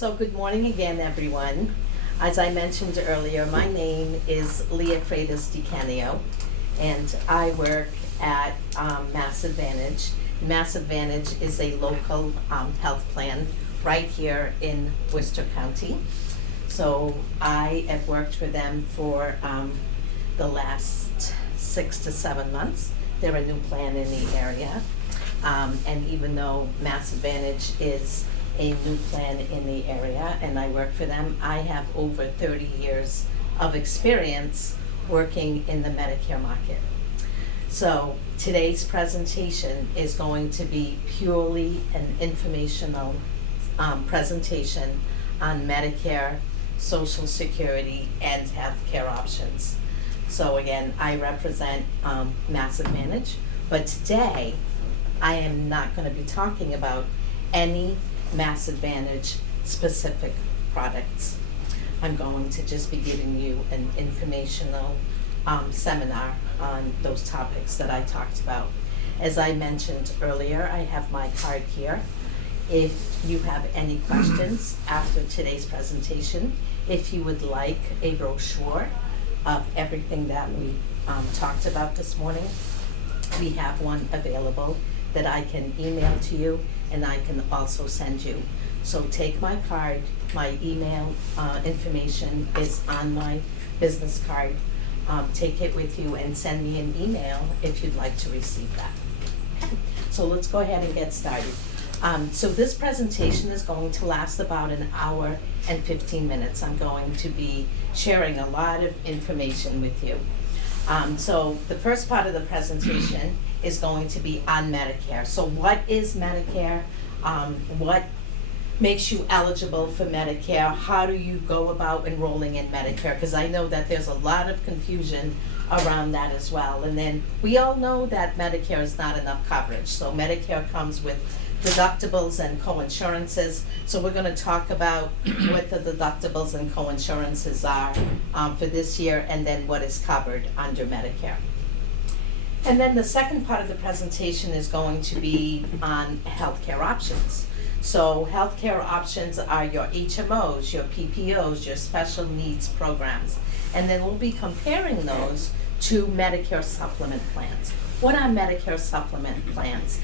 So good morning again, everyone. As I mentioned earlier, my name is Leah Freitas-DeCanio, and I work at Mass Advantage. Mass Advantage is a local health plan right here in Worcester County. So I have worked for them for the last 6 to 7 months. They're a new plan in the area. And even though Mass Advantage is a new plan in the area and I work for them, I have over 30 years of experience working in the Medicare market. So today's presentation is going to be purely an informational presentation on Medicare, Social Security, and healthcare options. So again, I represent Mass Advantage, but today I am not going to be talking about any Mass Advantage specific products. I'm going to just be giving you an informational seminar on those topics that I talked about. As I mentioned earlier, I have my card here. If you have any questions after today's presentation, if you would like a brochure of everything that we talked about this morning, we have one available that I can email to you and I can also send you. So take my card, my email information is on my business card. Take it with you and send me an email if you'd like to receive that. Okay. So let's go ahead and get started. So this presentation is going to last about an hour and 15 minutes. I'm going to be sharing a lot of information with you. So the first part of the presentation is going to be on Medicare. So what is Medicare? What makes you eligible for Medicare? How do you go about enrolling in Medicare? Because I know that there's a lot of confusion around that as well. And then we all know that Medicare is not enough coverage. So Medicare comes with deductibles and co-insurances. So we're going to talk about what the deductibles and co-insurances are for this year and then what is covered under Medicare. And then the second part of the presentation is going to be on healthcare options. So healthcare options are your HMOs, your PPOs, your special needs programs. And then we'll be comparing those to Medicare supplement plans. What are Medicare supplement plans?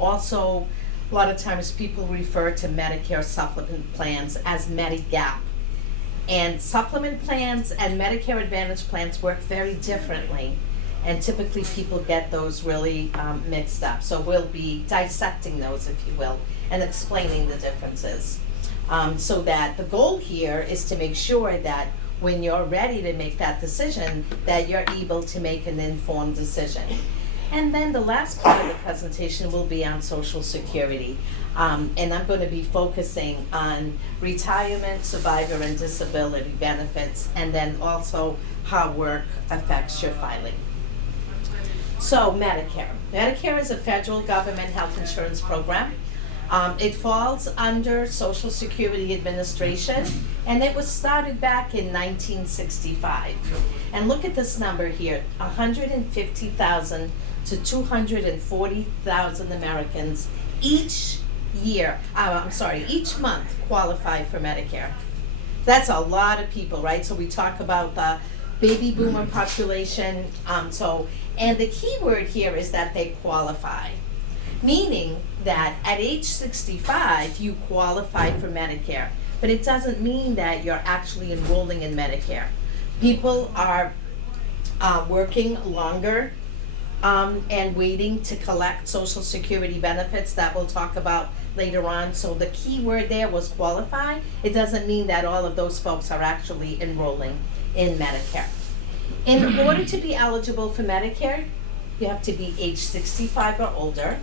Also, a lot of times people refer to Medicare supplement plans as Medigap. And supplement plans and Medicare Advantage plans work very differently. And typically people get those really mixed up. So we'll be dissecting those, if you will, and explaining the differences. So that the goal here is to make sure that when you're ready to make that decision, that you're able to make an informed decision. And then the last part of the presentation will be on Social Security. And I'm going to be focusing on retirement, survivor, and disability benefits, and then also how work affects your filing. So Medicare. Medicare is a federal government health insurance program. It falls under Social Security Administration, and it was started back in 1965. And look at this number here, 150,000 to 240,000 Americans each month qualify for Medicare. That's a lot of people, right? So we talk about the baby boomer population, and the key word here is that they qualify, meaning that at age 65 you qualify for Medicare, but it doesn't mean that you're actually enrolling in Medicare. People are working longer and waiting to collect Social Security benefits that we'll talk about later on. So the key word there was qualify. It doesn't mean that all of those folks are actually enrolling in Medicare. In order to be eligible for Medicare, you have to be age 65 or older.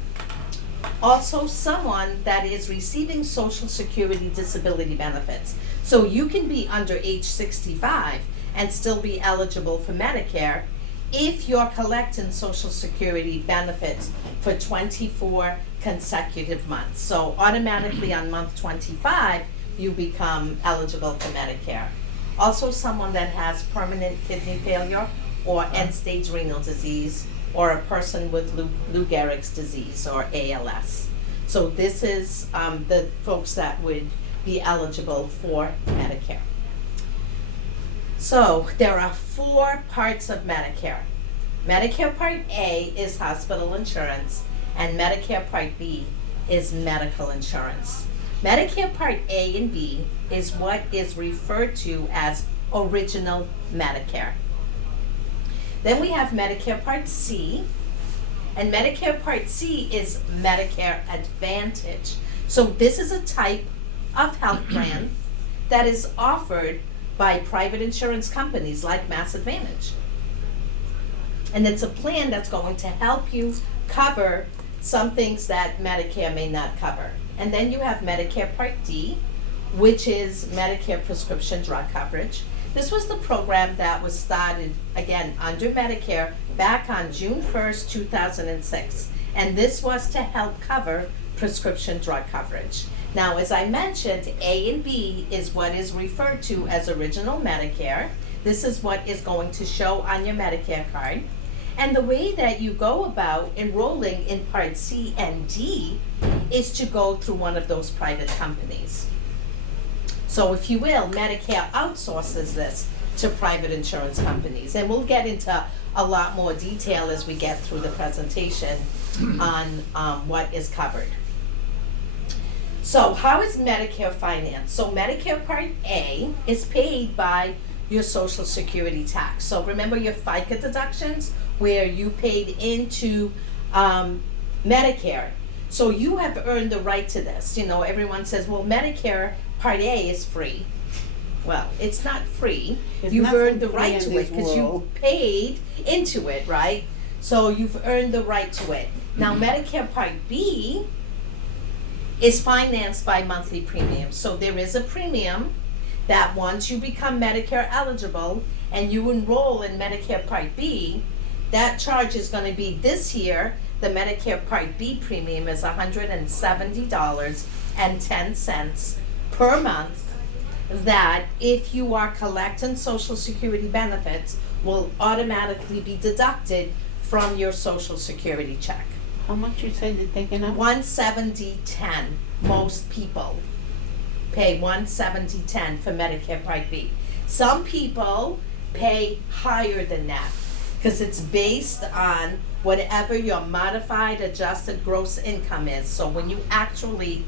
Also, someone that is receiving Social Security disability benefits. So you can be under age 65 and still be eligible for Medicare if you're collecting Social Security benefits for 24 consecutive months. So automatically on month 25, you become eligible for Medicare. Also, someone that has permanent kidney failure or end-stage renal disease, or a person with Lou Gehrig's disease or ALS. So this is the folks that would be eligible for Medicare. So there are 4 parts of Medicare. Medicare Part A is hospital insurance, and Medicare Part B is medical insurance. Medicare Part A and B is what is referred to as original Medicare. Then we have Medicare Part C, and Medicare Part C is Medicare Advantage. So this is a type of health plan that is offered by private insurance companies like Mass Advantage. And it's a plan that's going to help you cover some things that Medicare may not cover. And then you have Medicare Part D, which is Medicare prescription drug coverage. This was the program that was started, again, under Medicare back on June 1st, 2006. And this was to help cover prescription drug coverage. Now, as I mentioned, A and B is what is referred to as original Medicare. This is what is going to show on your Medicare card. And the way that you go about enrolling in Part C and D is to go through one of those private companies. So if you will, Medicare outsources this to private insurance companies. And we'll get into a lot more detail as we get through the presentation on what is covered. So how is Medicare financed? So Medicare Part A is paid by your Social Security tax. So remember your FICA deductions where you paid into Medicare. So you have earned the right to this. You know, everyone says, well, Medicare Part A is free. Well, it's not free. You've earned the right to it because you paid into it, right? So you've earned the right to it. Now, Medicare Part B is financed by monthly premiums. So there is a premium that once you become Medicare eligible and you enroll in Medicare Part B, that charge is going to be this year. The Medicare Part B premium is $170.10 per month. That if you are collecting Social Security benefits will automatically be deducted from your Social Security check. How much you say they're taking out? $170.10. Most people pay $170.10 for Medicare Part B. Some people pay higher than that because it's based on whatever your modified adjusted gross income is. So when you actually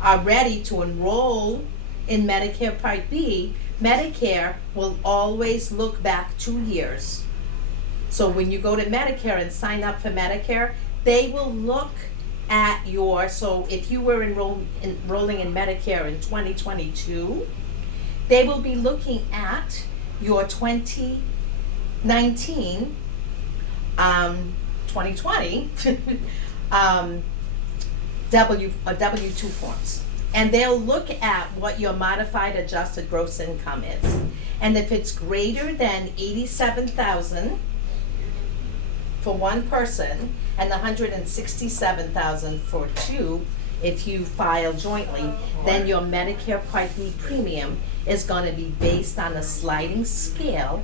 are ready to enroll in Medicare Part B, Medicare will always look back 2 years. So when you go to Medicare and sign up for Medicare, they will look at your, so if you were enrolling in Medicare in 2022, they will be looking at your 2019, 2020 W-2 forms. And they'll look at what your modified adjusted gross income is. And if it's greater than $87,000 for one person and $167,000 for two, if you file jointly, then your Medicare Part B premium is going to be based on a sliding scale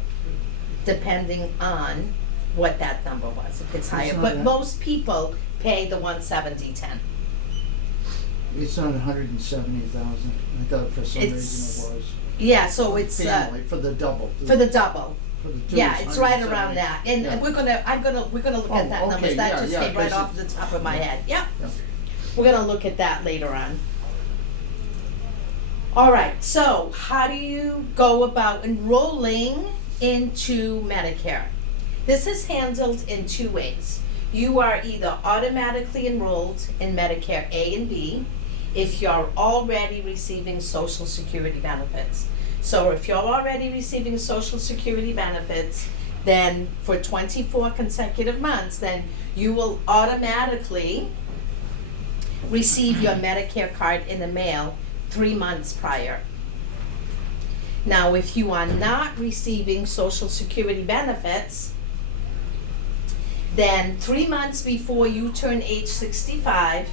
depending on what that number was, if it's higher. But most people pay the $170.10. It's not 170,000. I thought for some reason it was. Yeah, so it's Family, for the double. for the double. For the two, Yeah, it's right 170. around that. And Yeah. we're gonna look at that Oh, numbers. okay, That yeah, just yeah, came right 'cause off the top of my head. Yep. Yeah. We're gonna look at that later on. All right, so how do you go about enrolling into Medicare? This is handled in two ways. You are either automatically enrolled in Medicare A and B if you're already receiving Social Security benefits. So if you're already receiving Social Security benefits, then for 24 consecutive months, then you will automatically receive your Medicare card in the mail 3 months prior. Now, if you are not receiving Social Security benefits, then 3 months before you turn age 65,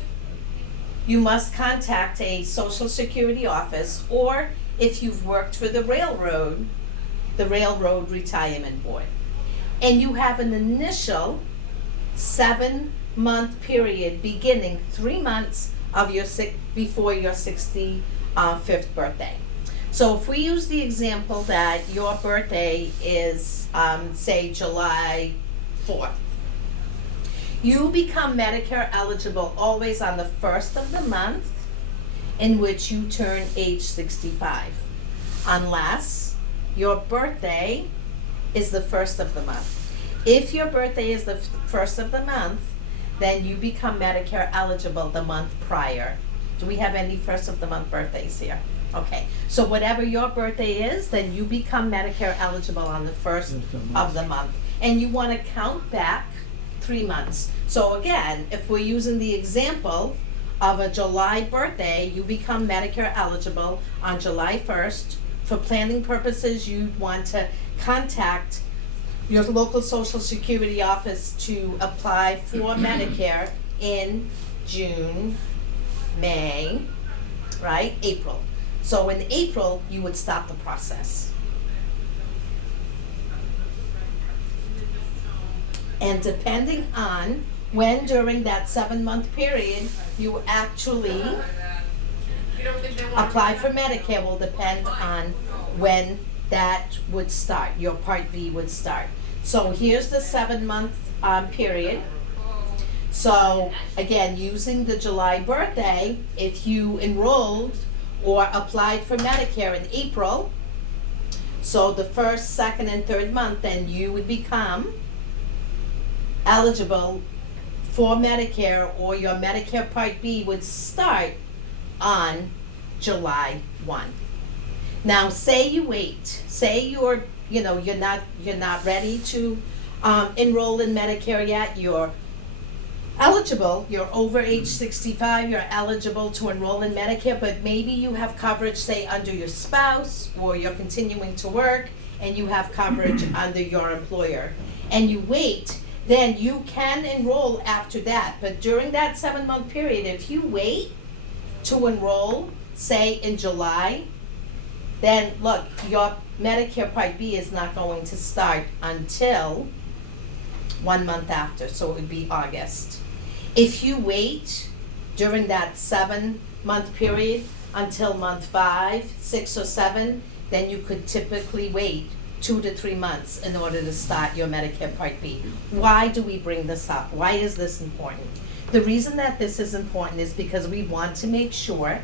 you must contact a Social Security office, or if you've worked for the Railroad Retirement Board. And you have an initial 7-month period beginning 3 months of before your 65th 5th birthday. So if we use the example that your birthday is, say, July 4th, you become Medicare eligible always on the 1st of the month in which you turn age 65, unless your birthday is the 1st of the month. If your birthday is the 1st of the month, then you become Medicare eligible the month prior. Do we have any 1st of the month birthdays here? Okay, so whatever your birthday is, then you become Medicare eligible on the 1st of the month. And you want to count back 3 months. So again, if we're using the example of a July birthday, you become Medicare eligible on July 1st. For planning purposes, you want to contact your local Social Security office to apply for Medicare in June, May, right? April. So in April, you would stop the process. And depending on when during that 7-month period you actually apply for Medicare will depend on when that would start, your Part B would start. So here's the 7-month period. So again, using the July birthday, if you enrolled or applied for Medicare in April, so the 1st, 2nd, and 3rd month, then you would become eligible for Medicare, or your Medicare Part B would start on July 1. Now, say you wait, say you're not ready to enroll in Medicare yet, you're eligible, you're over age 65, you're eligible to enroll in Medicare, but maybe you have coverage, say, under your spouse, or you're continuing to work, and you have coverage under your employer, and you wait, then you can enroll after that. But during that 7-month period, if you wait to enroll, say, in July, then look, your Medicare Part B is not going to start until 1 month after, so it would be August. If you wait during that 7-month period until month 5, 6, or 7, then you could typically wait 2 to 3 months in order to start your Medicare Part B. Why do we bring this up? Why is this important? The reason that this is important is because we want to make sure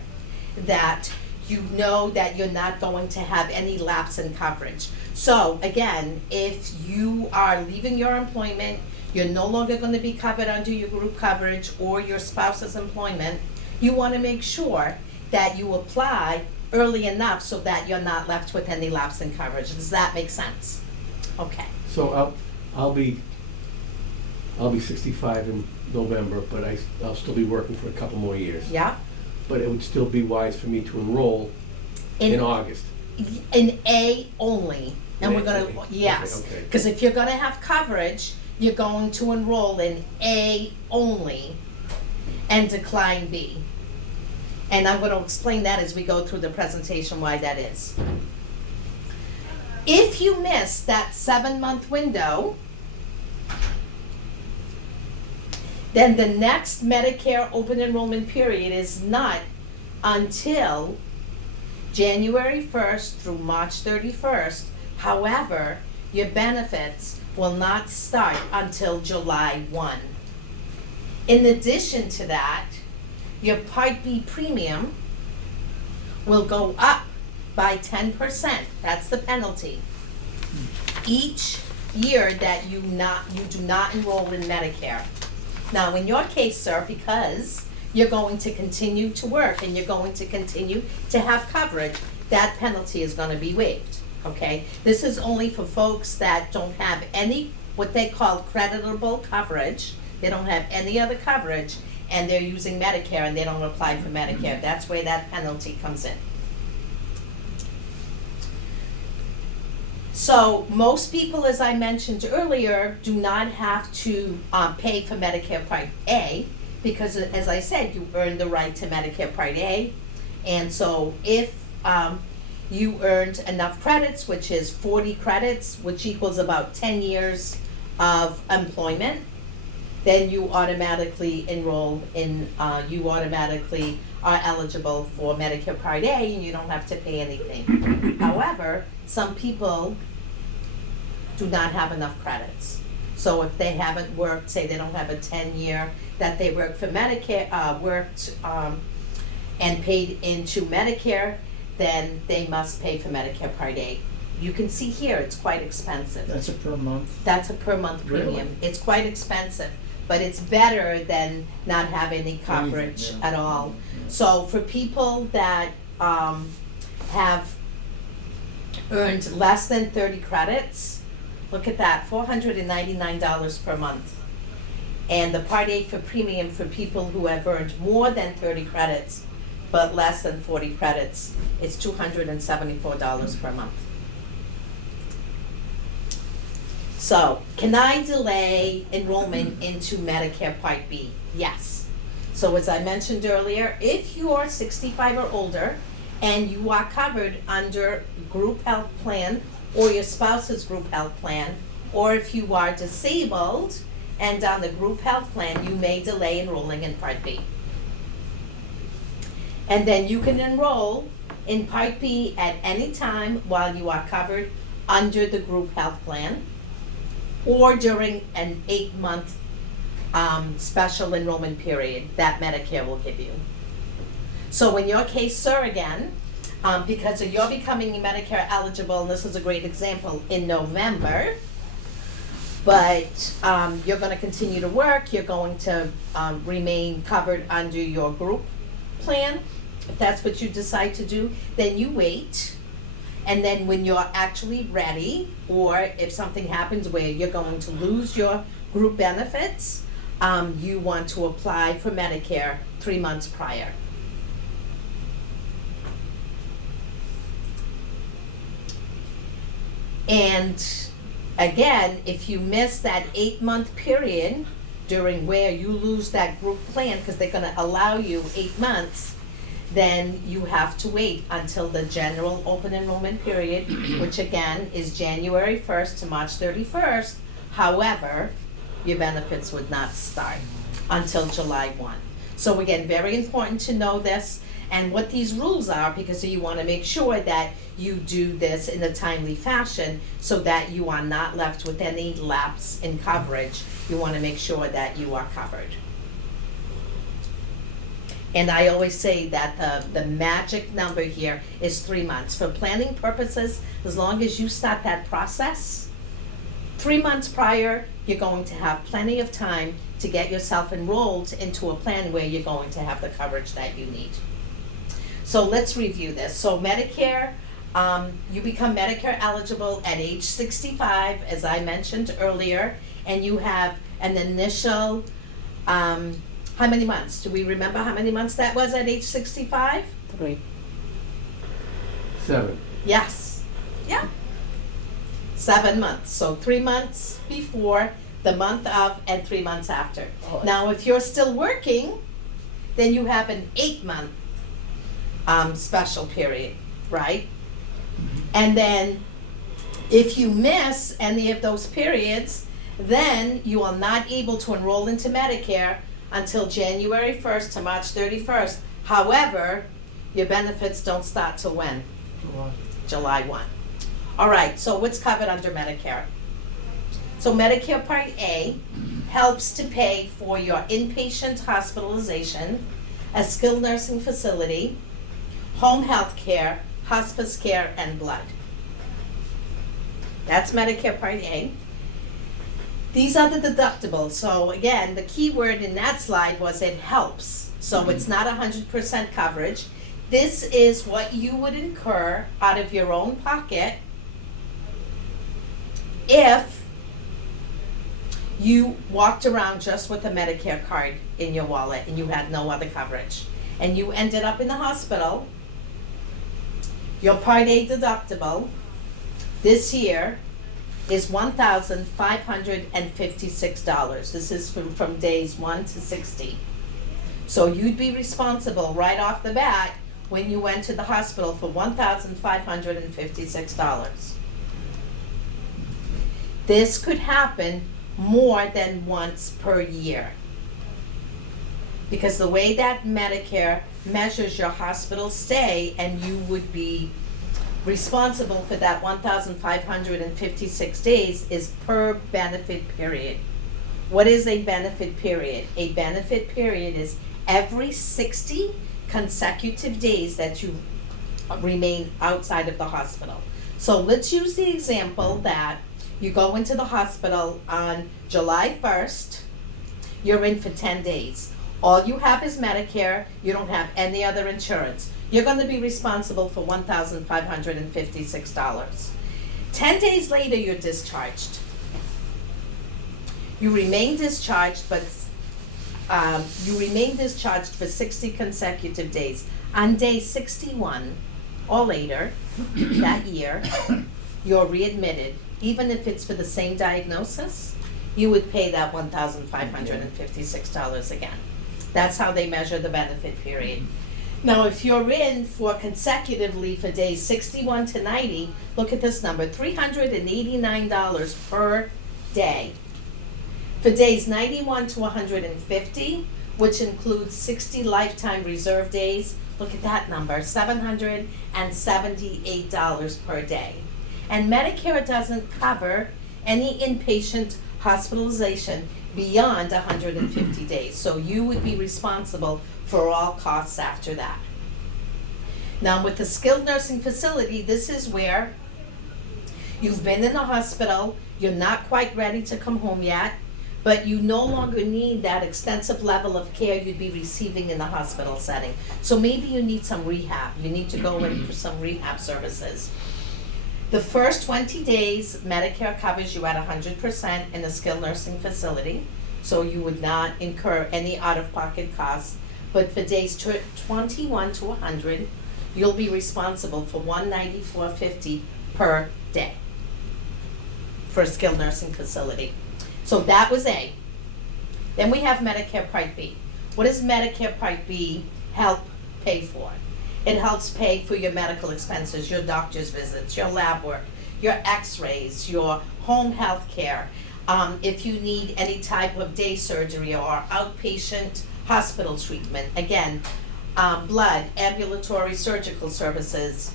that you know that you're not going to have any lapse in coverage. So again, if you are leaving your employment, you're no longer going to be covered under your group coverage or your spouse's employment, you want to make sure that you apply early enough so that you're not left with any lapse in coverage. Does that make sense? Okay. So I'll be 65 in November, but I'll still be working for a couple more years. Yeah. But it would still be wise for me to enroll in August. In A only. And we're In going A, to, yes. okay. Because if you're going to have coverage, you're going to enroll in A only and decline B. And I'm going to explain that as we go through the presentation why that is. If you miss that 7-month window, then the next Medicare open enrollment period is not until January 1st through March 31st. However, your benefits will not start until July 1. In addition to that, your Part B premium will go up by 10%. That's the penalty. Each year that you do not enroll in Medicare. Now, in your case, sir, because you're going to continue to work and you're going to continue to have coverage, that penalty is going to be waived, okay? This is only for folks that don't have any, what they call creditable coverage. They don't have any other coverage, and they're using Medicare and they don't apply for Medicare. That's where that penalty comes in. So most people, as I mentioned earlier, do not have to pay for Medicare Part A because, as I said, you earn the right to Medicare Part A. And so if you earned enough credits, which is 40 credits, which equals about 10 years of employment, then you automatically enroll in, you automatically are eligible for Medicare Part A and you don't have to pay anything. However, some people do not have enough credits. So if they haven't worked, say they don't have a 10-year that they worked for Medicare, and paid into Medicare, then they must pay for Medicare Part A. You can see here, it's quite expensive. That's a per month? That's a per month premium. Really? It's quite expensive, but it's better than not have any coverage yeah. at all. Yeah. So for people that have earned less than 30 credits, look at that, $499 per month. And the Part A for premium for people who have earned more than 30 credits, but less than 40 credits, it's $274 per month. So, can I delay enrollment into Medicare Part B? Yes. So as I mentioned earlier, if you're 65 or older and you are covered under group health plan or your spouse's group health plan, or if you are disabled and on the group health plan, you may delay enrolling in Part B. And then you can enroll in Part B at any time while you are covered under the group health plan, or during an 8-month special enrollment period that Medicare will give you. So in your case, sir, again, because you're becoming Medicare eligible, and this is a great example, in November, but you're going to continue to work, you're going to remain covered under your group plan. If that's what you decide to do, then you wait. And then when you're actually ready, or if something happens where you're going to lose your group benefits, you want to apply for Medicare 3 months prior. And again, if you miss that 8-month period during where you lose that group plan, because they're going to allow you 8 months, then you have to wait until the general open enrollment period, which again is January 1st to March 31st. However, your benefits would not start until July 1. So again, very important to know this and what these rules are, because you want to make sure that you do this in a timely fashion so that you are not left with any lapse in coverage. You want to make sure that you are covered. And I always say that the magic number here is 3 months. For planning purposes, as long as you start that process, 3 months prior, you're going to have plenty of time to get yourself enrolled into a plan where you're going to have the coverage that you need. So let's review this. So Medicare, you become Medicare eligible at age 65, as I mentioned earlier, and you have an initial, how many months? Do we remember how many months that was at age 65? 3. 7. Yes. Yeah. 7 months. So 3 months before, the month of, and 3 months after. Oh. Now, if you're still working, then you have an 8-month special period, right? And then if you miss any of those periods, then you are not able to enroll into Medicare until January 1st to March 31st. However, your benefits don't start till when? July 1. All right, so what's covered under Medicare? So Medicare Part A helps to pay for your inpatient hospitalization, a skilled nursing facility, home health care, hospice care, and blood. That's Medicare Part A. These are the deductibles. So again, the key word in that slide was it helps. So it's not 100% coverage. This is what you would incur out of your own pocket if you walked around just with a Medicare card in your wallet and you had no other coverage. And you ended up in the hospital. Your Part A deductible this year is $1,556. This is from days 1 to 60. So you'd be responsible right off the bat when you went to the hospital for $1,556. This could happen more than once per year. Because the way that Medicare measures your hospital stay, and you would be responsible for that 1,556 days, is per benefit period. What is a benefit period? A benefit period is every 60 consecutive days that you remain outside of the hospital. So let's use the example that you go into the hospital on July 1st, you're in for 10 days. All you have is Medicare, you don't have any other insurance. You're gonna be responsible for $1,556. 10 days later, you're discharged. You remain discharged, but you remain discharged for 60 consecutive days. On day 61 or later that year, you're readmitted. Even if it's for the same diagnosis, you would pay that $1,556 again. That's how they measure the benefit period. Now, if you're in for consecutively for days 61 to 90, look at this number, $389 per day. For days 91 to 150, which includes 60 lifetime reserve days, look at that number, $778 per day. And Medicare doesn't cover any inpatient hospitalization beyond 150 days. So you would be responsible for all costs after that. Now with the skilled nursing facility, this is where you've been in the hospital, you're not quite ready to come home yet, but you no longer need that extensive level of care you'd be receiving in the hospital setting. So maybe you need some rehab, you need to go in for some rehab services. The first 20 days, Medicare covers you at 100% in a skilled nursing facility, so you would not incur any out-of-pocket costs. But for days 21 to 100, you'll be responsible for $194.50 per day for a skilled nursing facility. So that was A. Then we have Medicare Part B. What does Medicare Part B help pay for? It helps pay for your medical expenses, your doctor's visits, your lab work, your x-rays, your home health care. If you need any type of day surgery or outpatient hospital treatment, again, blood, ambulatory surgical services.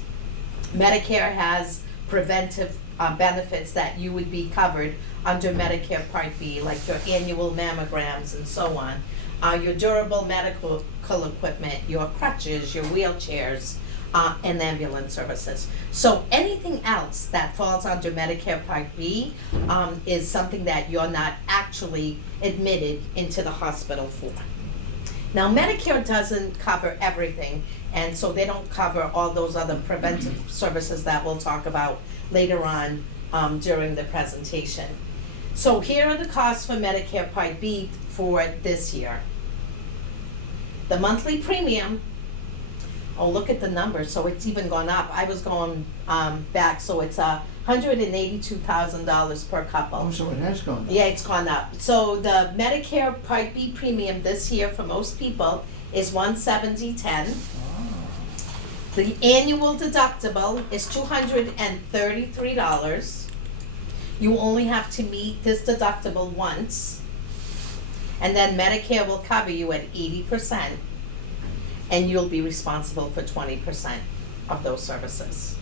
Medicare has preventive benefits that you would be covered under Medicare Part B, like your annual mammograms and so on. Your durable medical equipment, your crutches, your wheelchairs, and ambulance services. So anything else that falls under Medicare Part B is something that you're not actually admitted into the hospital for. Now, Medicare doesn't cover everything, and so they don't cover all those other preventive services that we'll talk about later on during the presentation. So here are the costs for Medicare Part B for this year. The monthly premium, oh, look at the numbers, so it's even gone up. I was going back, so it's $182,000 per couple. Oh, so it has gone up. Yeah, it's gone up. So the Medicare Part B premium this year for most people is $170.10. The annual deductible is $233. You only have to meet this deductible once. And then Medicare will cover you at 80%, and you'll be responsible for 20% of those services.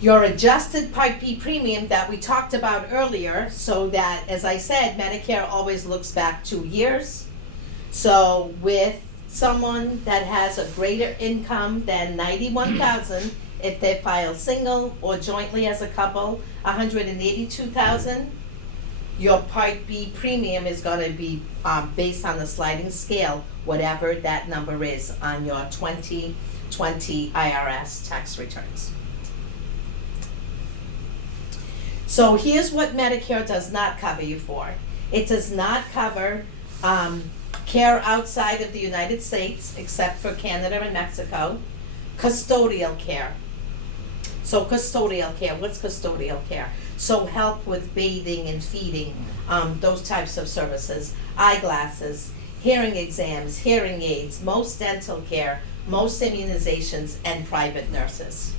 Your adjusted Part B premium that we talked about earlier, so that, as I said, Medicare always looks back 2 years. So with someone that has a greater income than $91,000, if they file single or jointly as a couple, $182,000, your Part B premium is going to be based on the sliding scale, whatever that number is on your 2020 IRS tax returns. So here's what Medicare does not cover you for. It does not cover care outside of the United States, except for Canada and Mexico. Custodial care. So custodial care, what's custodial care? So help with bathing and feeding, those types of services. Eyeglasses, hearing exams, hearing aids, most dental care, most immunizations, and private nurses.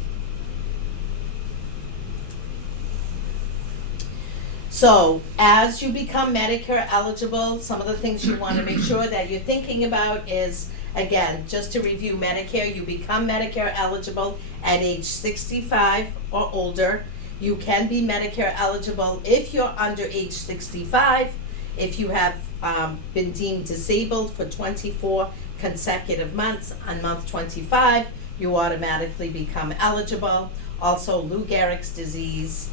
So as you become Medicare eligible, some of the things you want to make sure that you're thinking about is, again, just to review Medicare, you become Medicare eligible at age 65 or older. You can be Medicare eligible if you're under age 65, if you have been deemed disabled for 24 consecutive months. On month 25, you automatically become eligible. Also, Lou Gehrig's disease,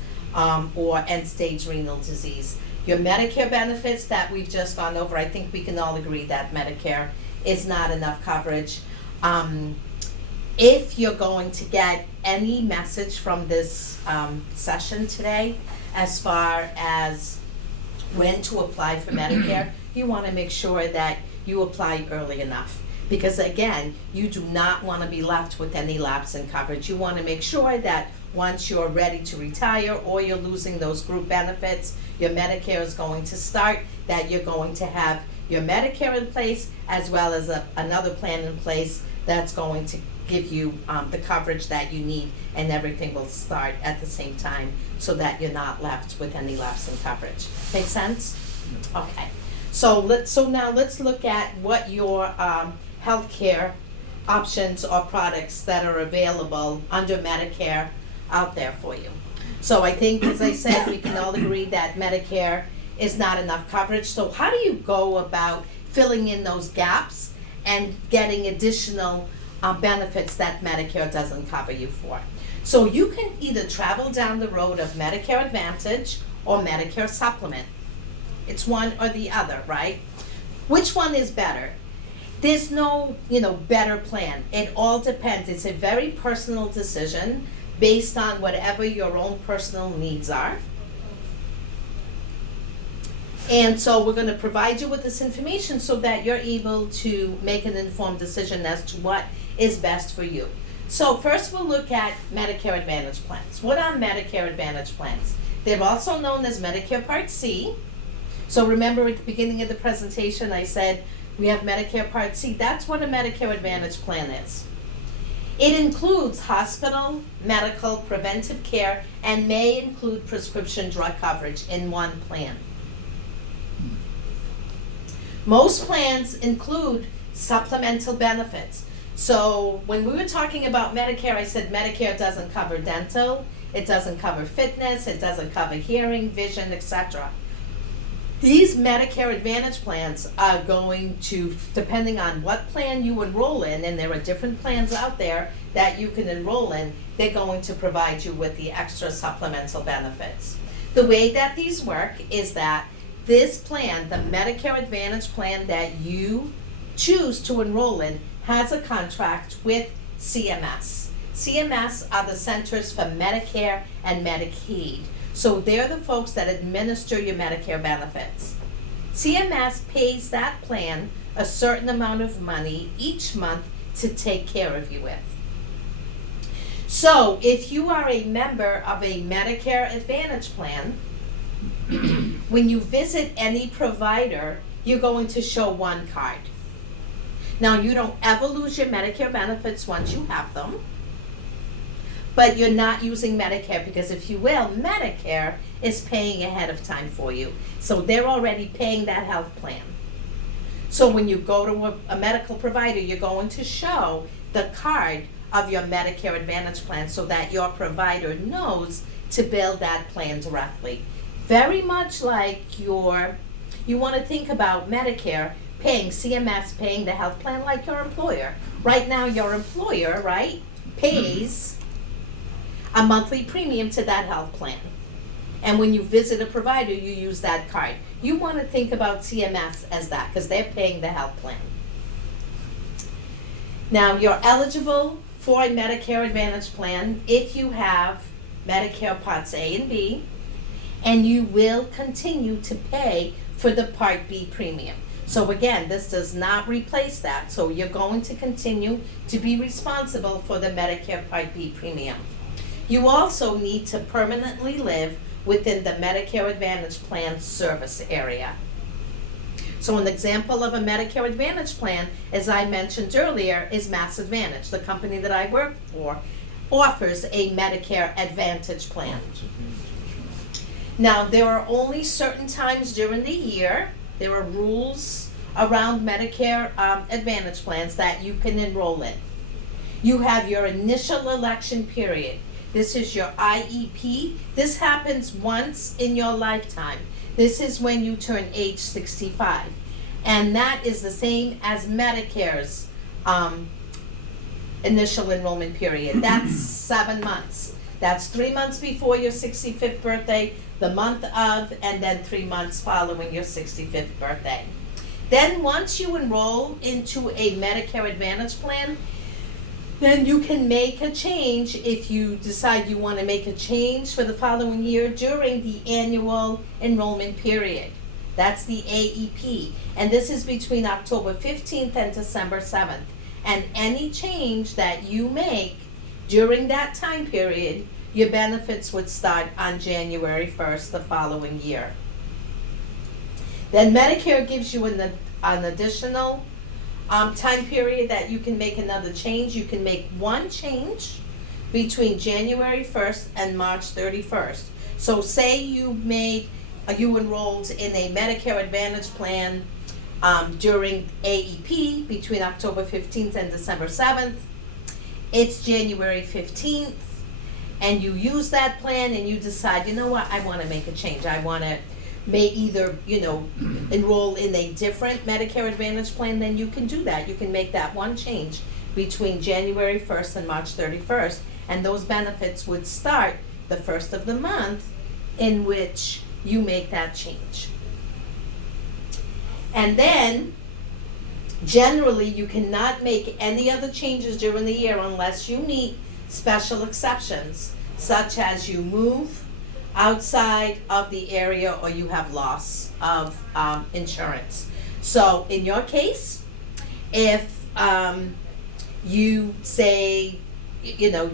or end-stage renal disease. Your Medicare benefits that we've just gone over, I think we can all agree that Medicare is not enough coverage. If you're going to get any message from this session today as far as when to apply for Medicare, you want to make sure that you apply early enough. Because again, you do not want to be left with any lapse in coverage. You want to make sure that once you're ready to retire or you're losing those group benefits, your Medicare is going to start, that you're going to have your Medicare in place as well as another plan in place that's going to give you the coverage that you need, and everything will start at the same time so that you're not left with any lapse in coverage. Make sense? Okay. So now let's look at what your healthcare options or products that are available under Medicare out there for you. So I think, as I said, we can all agree that Medicare is not enough coverage. So how do you go about filling in those gaps and getting additional benefits that Medicare doesn't cover you for? So you can either travel down the road of Medicare Advantage or Medicare Supplement. It's one or the other, right? Which one is better? There's no, better plan. It all depends. It's a very personal decision based on whatever your own personal needs are. And so we're going to provide you with this information so that you're able to make an informed decision as to what is best for you. So first we'll look at Medicare Advantage plans. What are Medicare Advantage plans? They're also known as Medicare Part C. So remember at the beginning of the presentation I said we have Medicare Part C. That's what a Medicare Advantage plan is. It includes hospital, medical, preventive care, and may include prescription drug coverage in one plan. Most plans include supplemental benefits. So when we were talking about Medicare, I said Medicare doesn't cover dental, it doesn't cover fitness, it doesn't cover hearing, vision, etc. These Medicare Advantage plans are going to, depending on what plan you enroll in, and there are different plans out there that you can enroll in, they're going to provide you with the extra supplemental benefits. The way that these work is that this plan, the Medicare Advantage plan that you choose to enroll in, has a contract with CMS. CMS are the Centers for Medicare and Medicaid. So they're the folks that administer your Medicare benefits. CMS pays that plan a certain amount of money each month to take care of you with. So if you are a member of a Medicare Advantage plan, when you visit any provider, you're going to show one card. Now, you don't ever lose your Medicare benefits once you have them, but you're not using Medicare because, if you will, Medicare is paying ahead of time for you. So they're already paying that health plan. So when you go to a medical provider, you're going to show the card of your Medicare Advantage plan so that your provider knows to bill that plan directly. Very much like you want to think about Medicare paying, CMS paying the health plan like your employer. Right now, your employer, right, pays a monthly premium to that health plan. And when you visit a provider, you use that card. You want to think about CMS as that because they're paying the health plan. Now, you're eligible for a Medicare Advantage plan if you have Medicare Parts A and B, and you will continue to pay for the Part B premium. So again, this does not replace that. So you're going to continue to be responsible for the Medicare Part B premium. You also need to permanently live within the Medicare Advantage plan service area. So an example of a Medicare Advantage plan, as I mentioned earlier, is Mass Advantage. The company that I work for offers a Medicare Advantage plan. Now, there are only certain times during the year, there are rules around Medicare Advantage plans that you can enroll in. You have your initial election period. This is your IEP. This happens once in your lifetime. This is when you turn age 65. And that is the same as Medicare's initial enrollment period. That's 7 months. That's 3 months before your 65th birthday, the month of, and then 3 months following your 65th birthday. Then once you enroll into a Medicare Advantage plan, then you can make a change if you decide you want to make a change for the following year during the annual enrollment period. That's the AEP. And this is between October 15th and December 7th. And any change that you make during that time period, your benefits would start on January 1st the following year. Then Medicare gives you an additional time period that you can make another change. You can make one change between January 1st and March 31st. So say you enrolled in a Medicare Advantage plan during AEP between October 15th and December 7th. It's January 15th, and you use that plan and you decide, you know what, I want to make a change. I want to either enroll in a different Medicare Advantage plan, then you can do that. You can make that one change between January 1st and March 31st, and those benefits would start the first of the month in which you make that change. And then, generally, you cannot make any other changes during the year unless you meet special exceptions, such as you move outside of the area or you have loss of insurance. So in your case, if you say,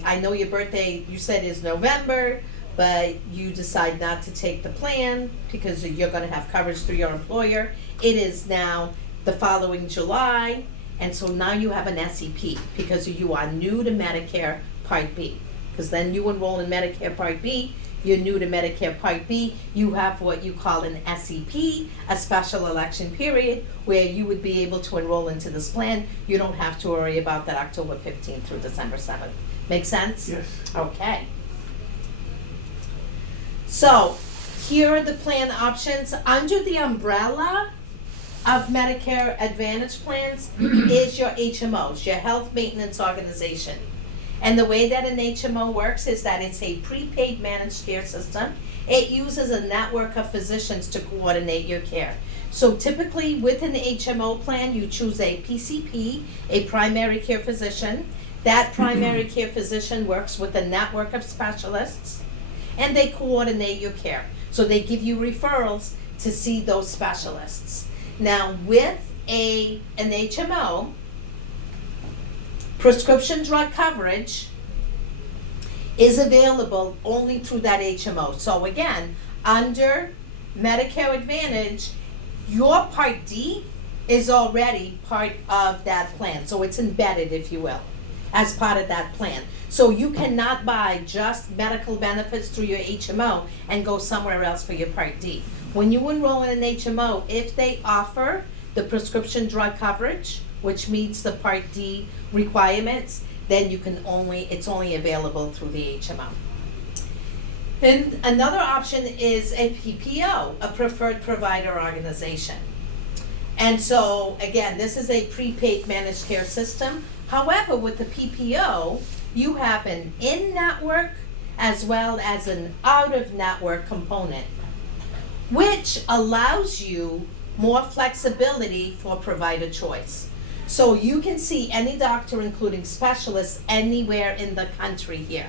I know your birthday, you said is November, but you decide not to take the plan because you're going to have coverage through your employer. It is now the following July, and so now you have an SEP because you are new to Medicare Part B. Because then you enroll in Medicare Part B, you're new to Medicare Part B, you have what you call an SEP, a special election period, where you would be able to enroll into this plan. You don't have to worry about that October 15th through December 7th. Make sense? Yes. Okay. So, here are the plan options. Under the umbrella of Medicare Advantage plans is your HMOs, your Health Maintenance Organization. And the way that an HMO works is that it's a prepaid managed care system. It uses a network of physicians to coordinate your care. So typically with an HMO plan, you choose a PCP, a primary care physician. That primary care physician works with a network of specialists, and they coordinate your care. So they give you referrals to see those specialists. Now with an HMO, prescription drug coverage is available only through that HMO. So again, under Medicare Advantage, your Part D is already part of that plan. So it's embedded, if you will, as part of that plan. So you cannot buy just medical benefits through your HMO and go somewhere else for your Part D. When you enroll in an HMO, if they offer the prescription drug coverage, which meets the Part D requirements, then it's only available through the HMO. And another option is a PPO, a preferred provider organization. And so again, this is a prepaid managed care system. However, with the PPO, you have an in-network as well as an out-of-network component, which allows you more flexibility for provider choice. So you can see any doctor, including specialists, anywhere in the country here.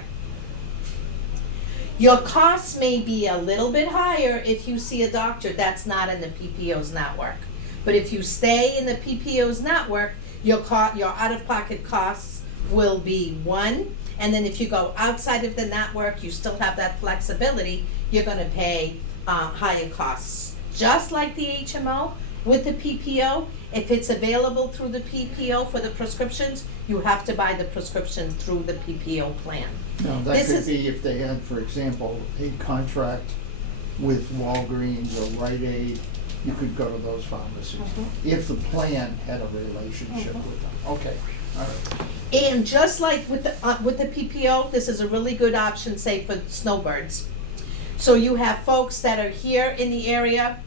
Your costs may be a little bit higher if you see a doctor that's not in the PPO's network. But if you stay in the PPO's network, your out-of-pocket costs will be one. And then if you go outside of the network, you still have that flexibility, you're going to pay higher costs. Just like the HMO, with the PPO, if it's available through the PPO for the prescriptions, you have to buy the prescription through the PPO plan. No, that could be if they had, for example, a contract with Walgreens or Rite Aid, you could go to those pharmacies, if the plan had a relationship with them. Okay, all right. And just like with the PPO, this is a really good option, say for snowbirds. So you have folks that are here in the area,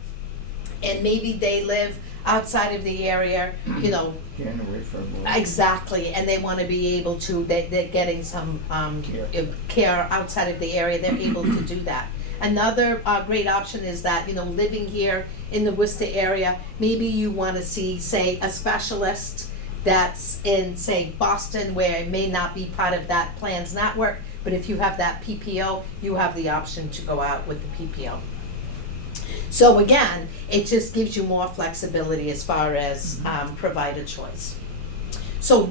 and maybe they live outside of the area, you know, Can't wait for a boy. exactly, and they want to be able to, they're getting some care outside of the area, they're able to do that. Another great option is that, you know, living here in the Worcester area, maybe you want to see, say, a specialist that's in, say, Boston, where it may not be part of that plan's network, but if you have that PPO, you have the option to go out with the PPO. So again, it just gives you more flexibility as far as provider choice. So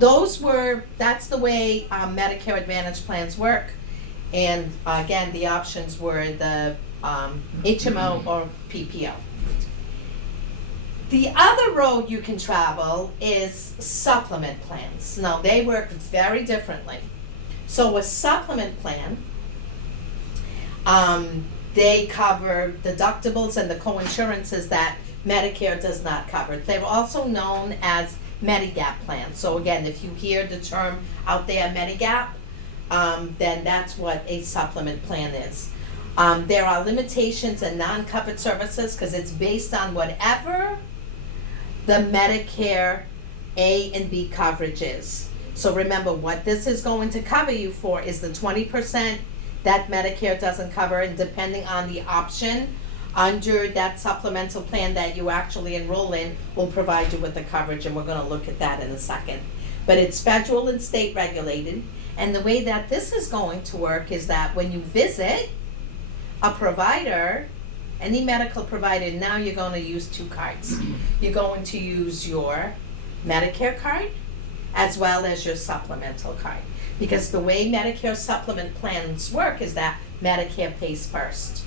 that's the way Medicare Advantage plans work. And again, the options were the HMO or PPO. The other road you can travel is supplement plans. Now, they work very differently. So a supplement plan, they cover deductibles and the co-insurances that Medicare does not cover. They're also known as Medigap plans. So again, if you hear the term out there, Medigap, then that's what a supplement plan is. There are limitations and non-covered services because it's based on whatever the Medicare A and B coverage is. So remember, what this is going to cover you for is the 20% that Medicare doesn't cover, and depending on the option under that supplemental plan that you actually enroll in will provide you with the coverage, and we're going to look at that in a second. But it's federal and state regulated, and the way that this is going to work is that when you visit a provider, any medical provider, now you're going to use two cards. You're going to use your Medicare card as well as your supplemental card. Because the way Medicare supplement plans work is that Medicare pays first.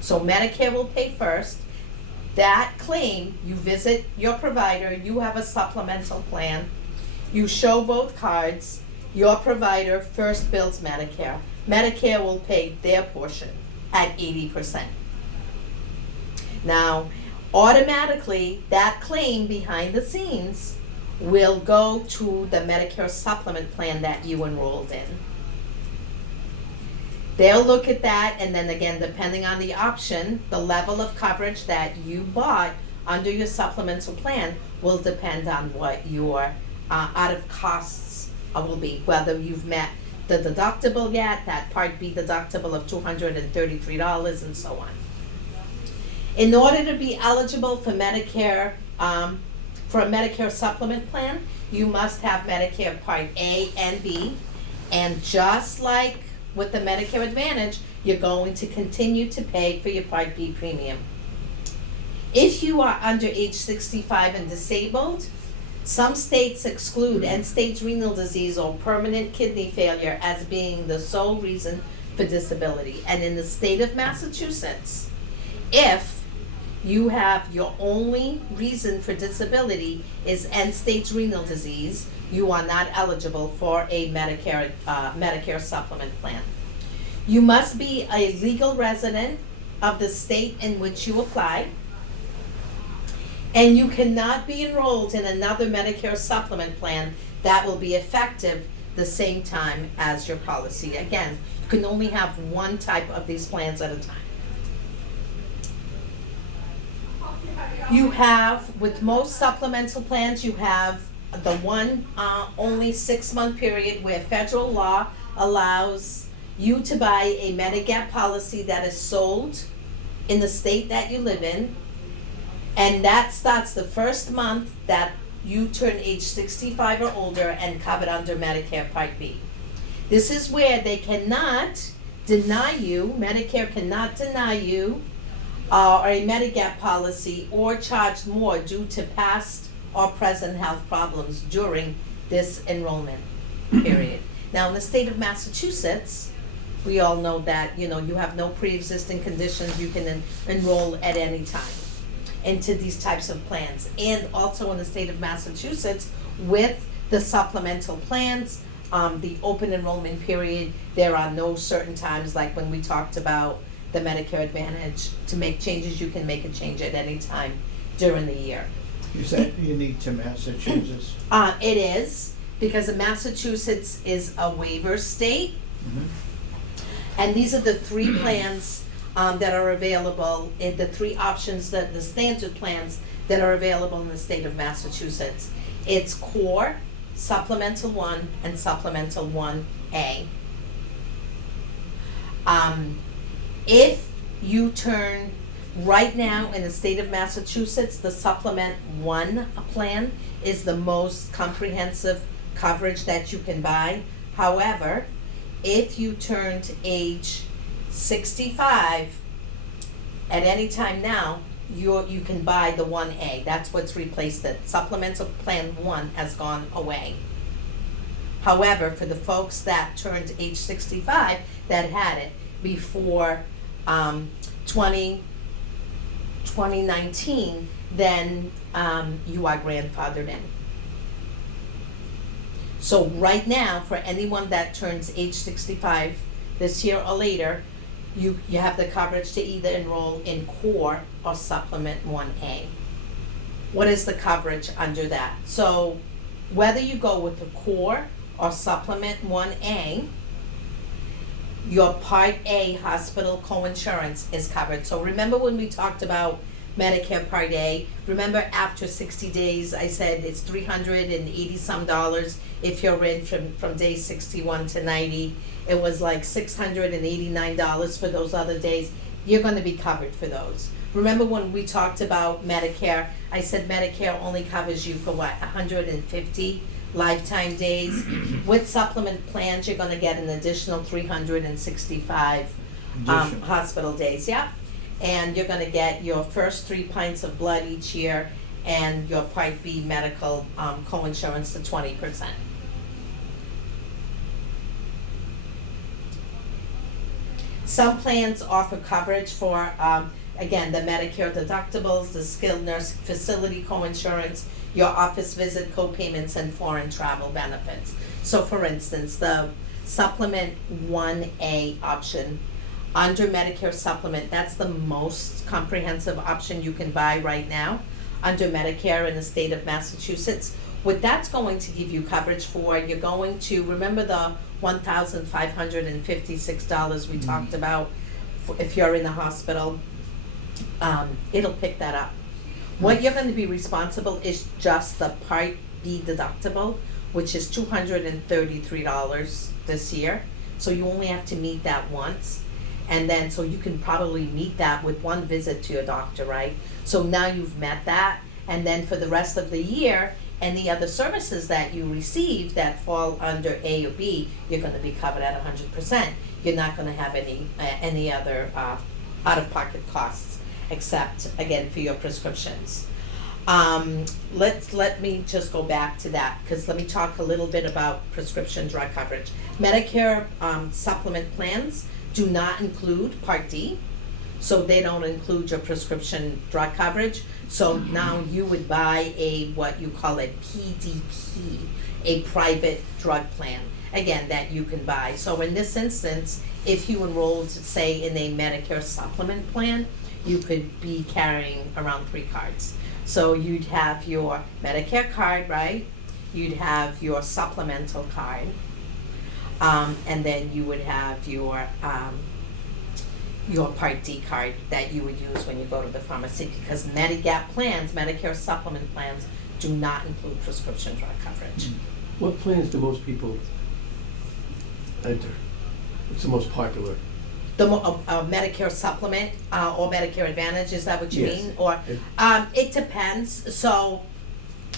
So Medicare will pay first. That claim, you visit your provider, you have a supplemental plan, you show both cards, your provider first bills Medicare. Medicare will pay their portion at 80%. Now, automatically, that claim behind the scenes will go to the Medicare supplement plan that you enrolled in. They'll look at that, and then again, depending on the option, the level of coverage that you bought under your supplemental plan will depend on what your out of costs will be, whether you've met the deductible yet, that Part B deductible of $233 and so on. In order to be eligible for Medicare, for a Medicare supplement plan, you must have Medicare Part A and B, and just like with the Medicare Advantage, you're going to continue to pay for your Part B premium. If you are under age 65 and disabled, some states exclude end-stage renal disease or permanent kidney failure as being the sole reason for disability. And in the state of Massachusetts, if you have your only reason for disability is end-stage renal disease, you are not eligible for a Medicare supplement plan. You must be a legal resident of the state in which you apply, and you cannot be enrolled in another Medicare supplement plan that will be effective the same time as your policy. Again, you can only have one type of these plans at a time. You have, with most supplemental plans, you have the one only 6-month period where federal law allows you to buy a Medigap policy that is sold in the state that you live in, and that starts the first month that you turn age 65 or older and covered under Medicare Part B. This is where they cannot deny you, Medicare cannot deny you or a Medigap policy or charge more due to past or present health problems during this enrollment period. Now, in the state of Massachusetts, we all know that, you have no pre-existing conditions, you can enroll at any time into these types of plans. And also in the state of Massachusetts, with the supplemental plans, the open enrollment period, there are no certain times, like when we talked about the Medicare Advantage. To make changes, you can make a change at any time during the year. Is that unique to Massachusetts? It is, because Massachusetts is a waiver state, and these are the three plans that are available, the three options, the standard plans that are available in the state of Massachusetts. It's Core, Supplemental 1, and Supplemental 1A. If you turn, right now in the state of Massachusetts, the Supplement 1 plan is the most comprehensive coverage that you can buy. However, if you turn to age 65, at any time now, you can buy the 1A. That's what's replaced it. Supplemental Plan 1 has gone away. However, for the folks that turned age 65 that had it before 2019, then you are grandfathered in. So right now, for anyone that turns age 65 this year or later, you have the coverage to either enroll in Core or Supplement 1A. What is the coverage under that? So whether you go with the Core or Supplement 1A, your Part A hospital coinsurance is covered. So remember when we talked about Medicare Part A, remember after 60 days, I said it's $380 some if you're in from day 61 to 90. It was like $689 for those other days. You're gonna be covered for those. Remember when we talked about Medicare, I said Medicare only covers you for what, 150 lifetime days? With supplement plans, you're gonna get an additional 365 hospital days, yeah? And you're gonna get your first 3 pints of blood each year and your Part B medical coinsurance to 20%. Some plans offer coverage for, again, the Medicare deductibles, the skilled nurse facility coinsurance, your office visit co-payments, and foreign travel benefits. So for instance, the Supplement 1A option, under Medicare Supplement, that's the most comprehensive option you can buy right now under Medicare in the state of Massachusetts. What that's going to give you coverage for, you're going to, remember the $1,556 we talked about if you're in the hospital, it'll pick that up. What you're going to be responsible is just the Part B deductible, which is $233 this year. So you only have to meet that once. And then, so you can probably meet that with one visit to your doctor, right? So now you've met that, and then for the rest of the year, any other services that you receive that fall under A or B, you're gonna be covered at 100%. You're not gonna have any other out-of-pocket costs, except, again, for your prescriptions. Let me just go back to that, because let me talk a little bit about prescription drug coverage. Medicare supplement plans do not include Part D, so they don't include your prescription drug coverage. So now you would buy what you call a PDP, a private drug plan, again, that you can buy. So in this instance, if you enrolled, say, in a Medicare supplement plan, you could be carrying around 3 cards. So you'd have your Medicare card, right? You'd have your supplemental card. And then you would have your Part D card that you would use when you go to the pharmacy, because Medigap plans, Medicare supplement plans, do not include prescription drug coverage. What plans do most people enter? What's the most popular? The Medicare supplement or Medicare Advantage, is that what you Yes. mean? Or it depends. So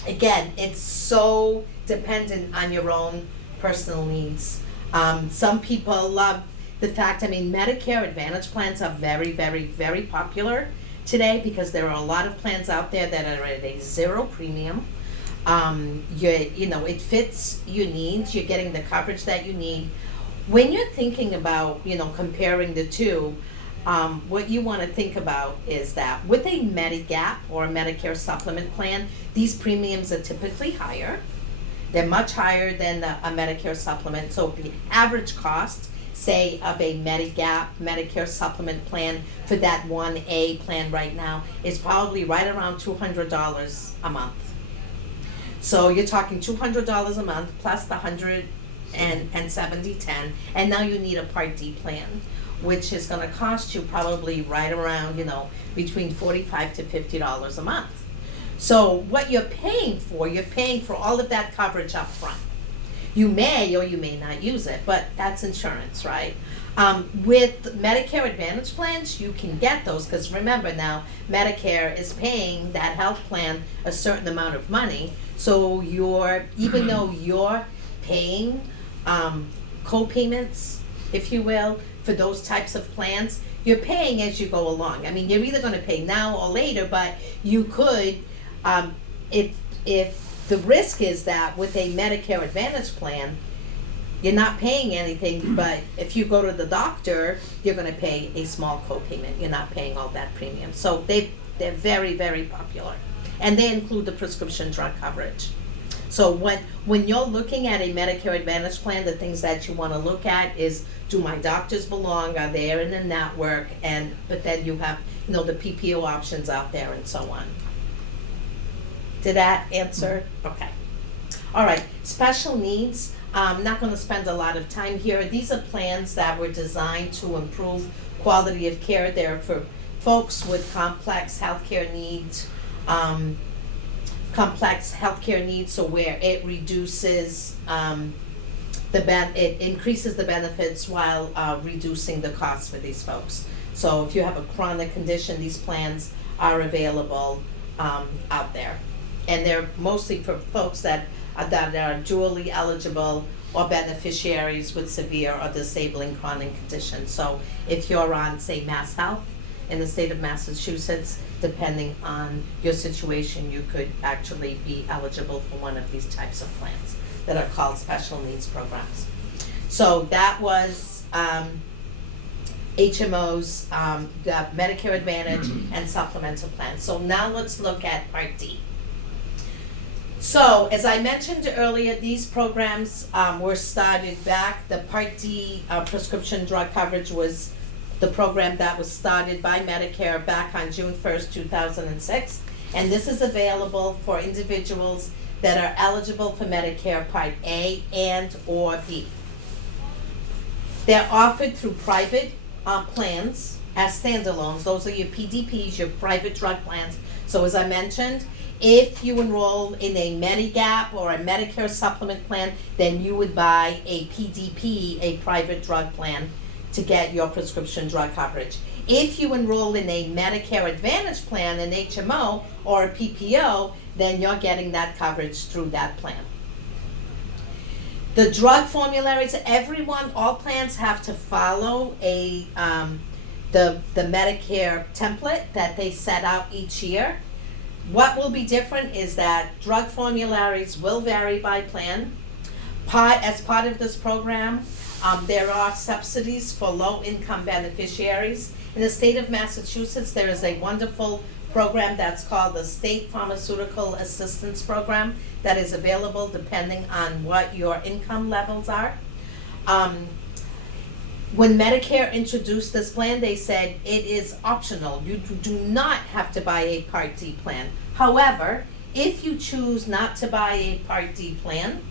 again, it's so dependent on your own personal needs. Some people love the fact, Medicare Advantage plans are very, very, very popular today, because there are a lot of plans out there that are at a 0 premium. It fits your needs. You're getting the coverage that you need. When you're thinking about, comparing the two, what you want to think about is that with a Medigap or a Medicare supplement plan, these premiums are typically higher. They're much higher than a Medicare supplement. So the average cost, say of a Medigap, Medicare supplement plan for that 1A plan right now is probably right around $200 a month. So you're talking $200 a month plus the $170.10, and now you need a Part D plan, which is gonna cost you probably right around, between $45 to $50 a month. So what you're paying for all of that coverage up front. You may or you may not use it, but that's insurance, right? With Medicare Advantage plans, you can get those, because remember now, Medicare is paying that health plan a certain amount of money. So even though you're paying co-payments, if you will, for those types of plans, you're paying as you go along. I mean, you're either gonna pay now or later, but you could, if the risk is that with a Medicare Advantage plan, you're not paying anything, but if you go to the doctor, you're gonna pay a small co-payment. You're not paying all that premium. So they're very, very popular. And they include the prescription drug coverage. So when you're looking at a Medicare Advantage plan, the things that you wanna look at is, do my doctors belong? Are they in the network? But then you have, the PPO options out there and so on. Did that answer? Okay. All right, special needs. I'm not going to spend a lot of time here. These are plans that were designed to improve quality of care. They're for folks with complex healthcare needs, so where it reduces it increases the benefits while reducing the costs for these folks. So if you have a chronic condition, these plans are available out there. And they're mostly for folks that are dually eligible or beneficiaries with severe or disabling chronic conditions. So if you're on, say, Mass Health in the state of Massachusetts, depending on your situation, you could actually be eligible for one of these types of plans that are called special needs programs. So that was HMOs, the Medicare Advantage and supplemental plans. So now let's look at Part D. So, as I mentioned earlier, these programs were started back. The Part D prescription drug coverage was the program that was started by Medicare back on June 1st, 2006. And this is available for individuals that are eligible for Medicare Part A and or B. They're offered through private plans as standalones. Those are your PDPs, your private drug plans. So as I mentioned, if you enroll in a Medigap or a Medicare supplement plan, then you would buy a PDP, a private drug plan, to get your prescription drug coverage. If you enroll in a Medicare Advantage plan, an HMO or a PPO, then you're getting that coverage through that plan. The drug formularies, all plans have to follow the Medicare template that they set out each year. What will be different is that drug formularies will vary by plan. As part of this program, there are subsidies for low-income beneficiaries. In the state of Massachusetts, there is a wonderful program that's called the State Pharmaceutical Assistance Program that is available depending on what your income levels are. When Medicare introduced this plan, they said it is optional. You do not have to buy a Part D plan. However, if you choose not to buy a Part D plan,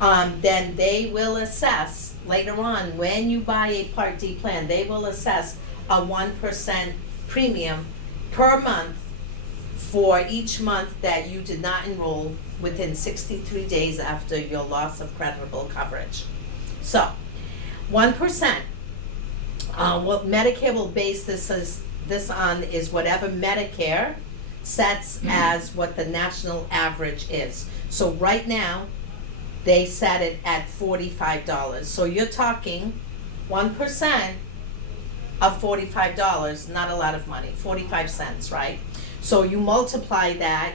then they will assess later on, when you buy a Part D plan, they will assess a 1% premium per month for each month that you did not enroll within 63 days after your loss of creditable coverage. So, 1%. What Medicare will base this on is whatever Medicare sets as what the national average is. So right now, they set it at $45. So you're talking 1% of $45, not a lot of money, 45 cents, right? So you multiply that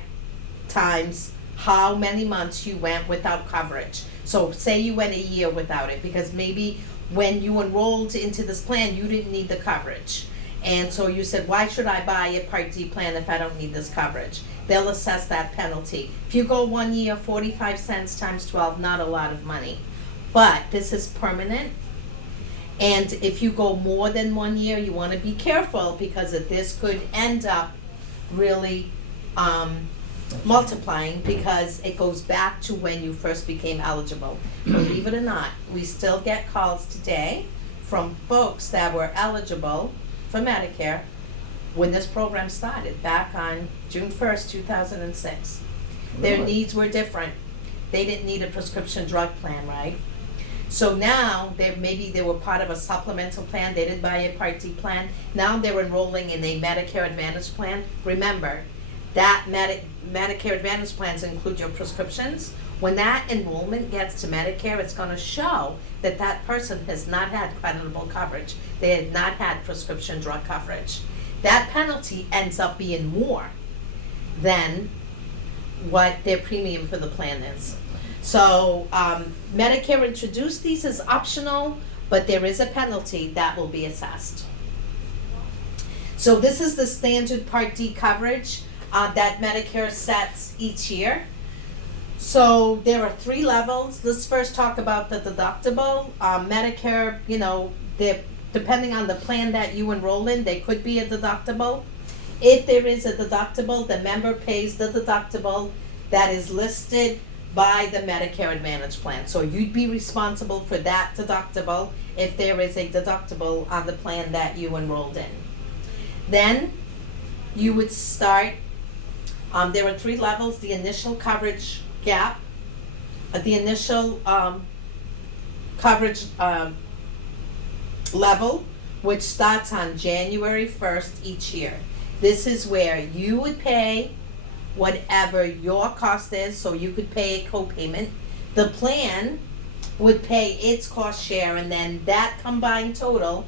times how many months you went without coverage. So say you went a year without it, because maybe when you enrolled into this plan, you didn't need the coverage. And so you said, why should I buy a Part D plan if I don't need this coverage? They'll assess that penalty. If you go 1 year, 45 cents times 12, not a lot of money. But this is permanent. And if you go more than 1 year, you wanna be careful because this could end up really, multiplying because it goes back to when you first became eligible. Believe it or not, we still get calls today from folks that were eligible for Medicare when this program started back on June 1st, 2006. Their Really? needs were different. They didn't need a prescription drug plan, right? So now, maybe they were part of a supplemental plan, they didn't buy a Part D plan. Now they're enrolling in a Medicare Advantage plan. Remember, that Medicare Advantage plans include your prescriptions. When that enrollment gets to Medicare, it's gonna show that that person has not had creditable coverage. They had not had prescription drug coverage. That penalty ends up being more than what their premium for the plan is. So, Medicare introduced these as optional, but there is a penalty that will be assessed. So this is the standard Part D coverage that Medicare sets each year. So there are 3 levels. Let's first talk about the deductible. Medicare, depending on the plan that you enroll in, there could be a deductible. If there is a deductible, the member pays the deductible that is listed by the Medicare Advantage plan. So you'd be responsible for that deductible if there is a deductible on the plan that you enrolled in. Then you would start, there are 3 levels: the initial coverage gap, the initial coverage level, which starts on January 1st each year. This is where you would pay whatever your cost is, so you could pay a co-payment. The plan would pay its cost share, and then that combined total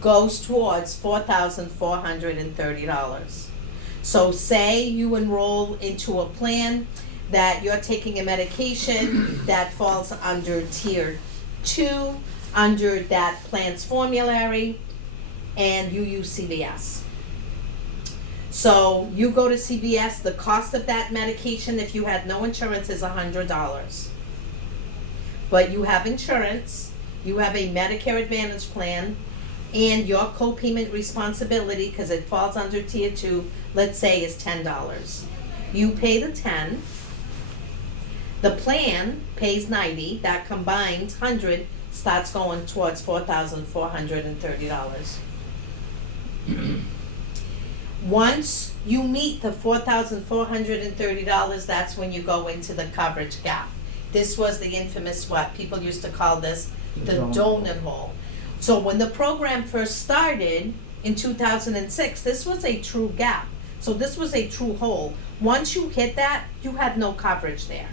goes towards $4,430. So say you enroll into a plan that you're taking a medication that falls under Tier 2, under that plan's formulary, and you use CVS. So you go to CVS, the cost of that medication, if you had no insurance, is $100. But you have insurance, you have a Medicare Advantage plan, and your co-payment responsibility, because it falls under Tier 2, let's say is $10. You pay the $10, the plan pays $90, that combined $100 starts going towards $4,430. Once you meet the $4,430, that's when you go into the coverage gap. This was the infamous, what people used to call this, the donut hole. So when the program first started in 2006, this was a true gap. So this was a true hole. Once you hit that, you had no coverage there.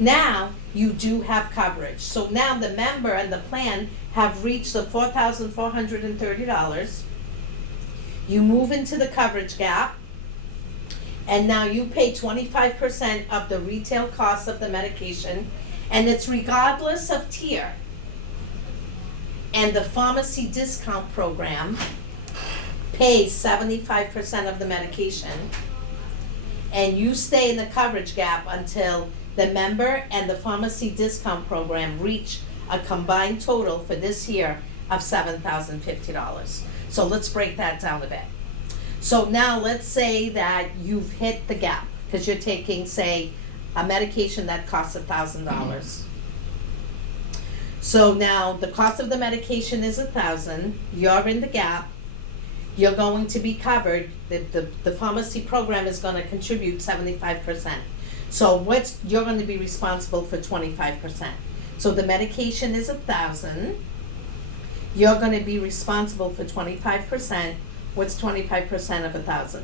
Now you do have coverage. So now the member and the plan have reached the $4,430. You move into the coverage gap, and now you pay 25% of the retail cost of the medication, and it's regardless of tier. And the pharmacy discount program pays 75% of the medication, and you stay in the coverage gap until the member and the pharmacy discount program reach a combined total for this year of $7,050. So let's break that down a bit. So now let's say that you've hit the gap because you're taking, say, a medication that costs $1,000. So now the cost of the medication is $1,000. You're in the gap. You're going to be covered. The pharmacy program is going to contribute 75%. So you're going to be responsible for 25%. So the medication is $1,000. You're going to be responsible for 25%. What's 25% of $1,000?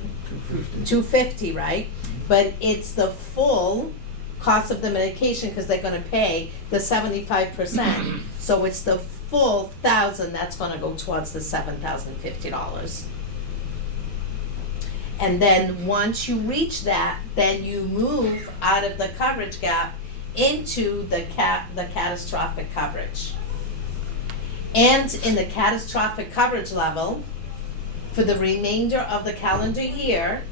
$250, right? But it's the full cost of the medication because they're going to pay the 75%. So it's the full $1,000 that's going to go towards the $7,050. And then once you reach that, then you move out of the coverage gap into the catastrophic coverage. And in the catastrophic coverage level, for the remainder of the calendar year,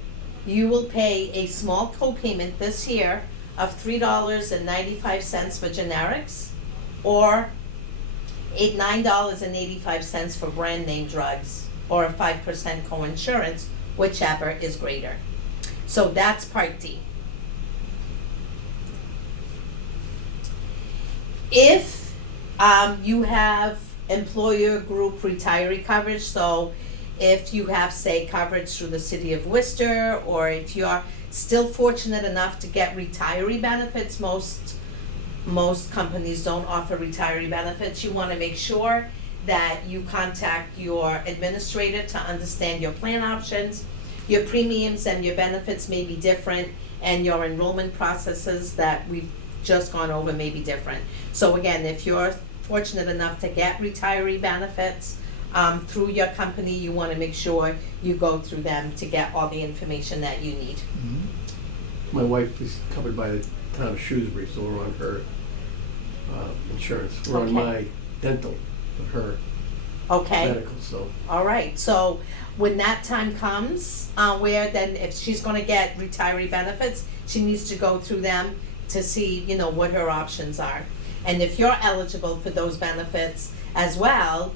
you will pay a small copayment this year of $3.95 for generics, or $9.85 for brand name drugs, or a 5% coinsurance, whichever is greater. So that's Part D. If you have employer group retiree coverage, so if you have, say, coverage through the city of Worcester, or if you're still fortunate enough to get retiree benefits, most companies don't offer retiree benefits, you want to make sure that you contact your administrator to understand your plan options. Your premiums and your benefits may be different, and your enrollment processes that we've just gone over may be different. So again, if you're fortunate enough to get retiree benefits through your company, you want to make sure you go through them to get all the information that you need. My wife is covered by the town of Shrewsbury, so we're on her insurance. We're on Okay. my dental, but her Okay? medical, so. All right, so when that time comes, where then if she's gonna get retiree benefits, she needs to go through them to see, what her options are. And if you're eligible for those benefits as well,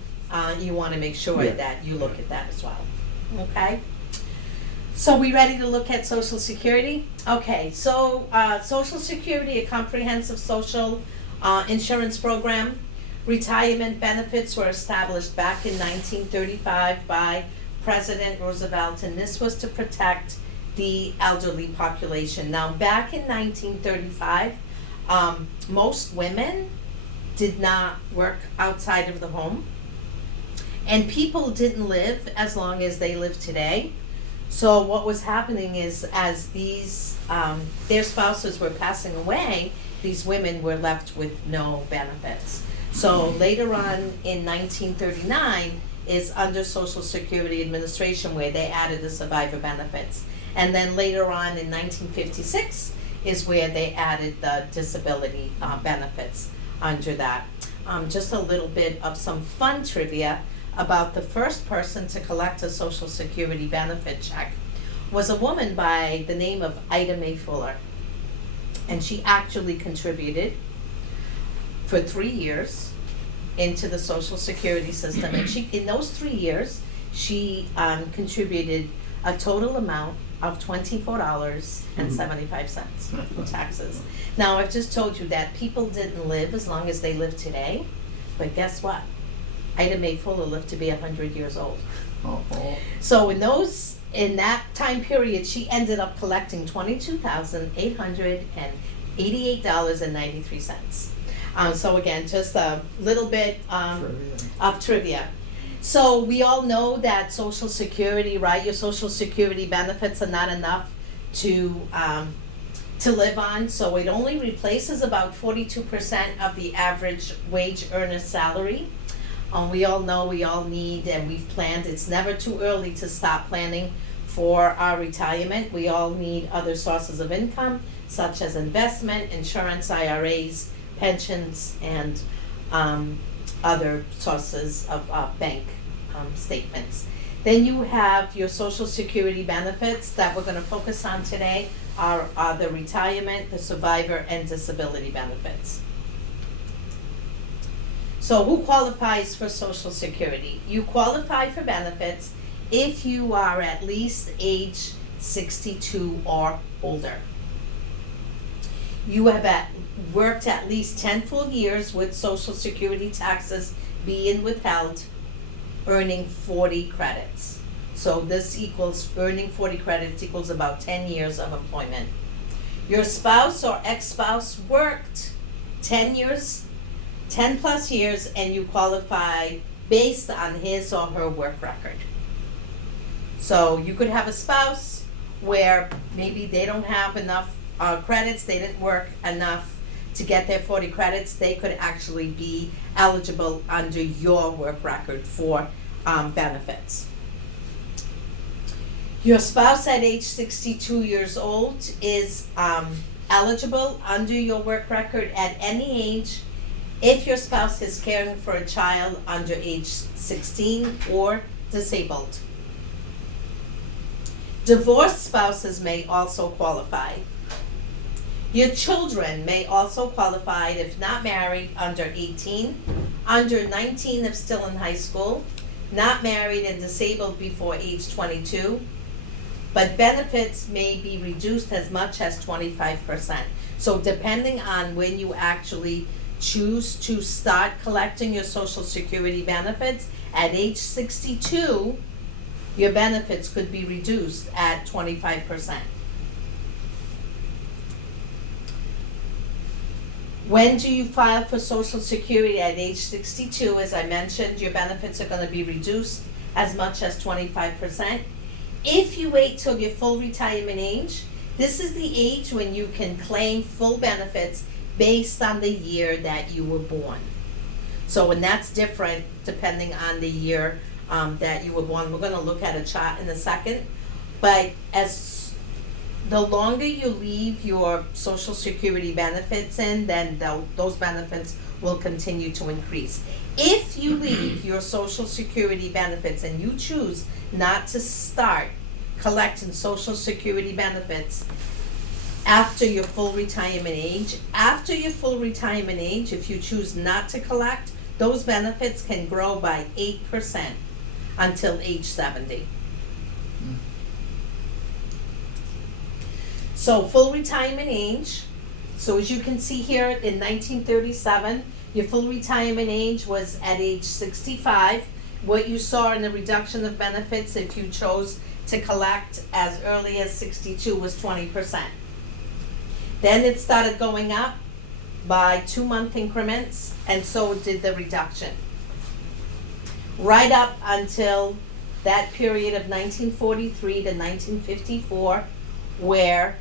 you wanna make sure Yeah. that you look at that as well, okay? So we ready to look at Social Security? Okay, so, Social Security, a comprehensive social, insurance program. Retirement benefits were established back in 1935 by President Roosevelt, and this was to protect the elderly population. Now, back in 1935, most women did not work outside of the home, and people didn't live as long as they live today. So what was happening is, as these their spouses were passing away, these women were left with no benefits. So later on in 1939 is under Social Security Administration, where they added the survivor benefits. And then later on in 1956 is where they added the disability benefits under that. Just a little bit of some fun trivia about the first person to collect a Social Security benefit check was a woman by the name of Ida Mae Fuller. And she actually contributed for 3 years into the Social Security system. And she, in those 3 years, she contributed a total amount of $24.75 in taxes. Now, I've just told you that people didn't live as long as they live today, but guess what? Ida Mae Fuller lived to be 100 years old. So in that time period, she ended up collecting $22,888.93. So again, just a little bit of trivia. So we all know that Social Security, right? Your Social Security benefits are not enough to live on. So it only replaces about 42% of the average wage earner's salary. We all know we all need, and we've planned, it's never too early to stop planning for our retirement. We all need other sources of income, such as investment, insurance, IRAs, pensions, and other sources of bank statements. Then you have your Social Security benefits that we're gonna focus on today are the retirement, the survivor, and disability benefits. So who qualifies for Social Security? You qualify for benefits if you are at least age 62 or older. You have worked at least 10 full years with Social Security taxes being withheld, earning 40 credits. So this equals, earning 40 credits equals about 10 years of employment. Your spouse or ex-spouse worked 10 plus years, and you qualify based on his or her work record. So you could have a spouse where maybe they don't have enough credits, they didn't work enough to get their 40 credits, they could actually be eligible under your work record for benefits. Your spouse at age 62 years old is eligible under your work record at any age if your spouse is caring for a child under age 16 or disabled. Divorced spouses may also qualify. Your children may also qualify if not married under 18 under 19 if still in high school, not married and disabled before age 22, but benefits may be reduced as much as 25%. So depending on when you actually choose to start collecting your Social Security benefits, at age 62, your benefits could be reduced at 25%. When do you file for Social Security? At age 62, as I mentioned, your benefits are going to be reduced as much as 25%. If you wait till your full retirement age, this is the age when you can claim full benefits based on the year that you were born. So, and that's different depending on the year that you were born. We're going to look at a chart in a second. But as the longer you leave your Social Security benefits in, then those benefits will continue to increase. If you leave your Social Security benefits and you choose not to start collecting Social Security benefits after your full retirement age, if you choose not to collect, those benefits can grow by 8% until age 70. So full retirement age, so as you can see here, in 1937, your full retirement age was at age 65. What you saw in the reduction of benefits if you chose to collect as early as 62 was 20%. Then it started going up by 2-month increments, and so did the reduction. Right up until that period of 1943 to 1954, where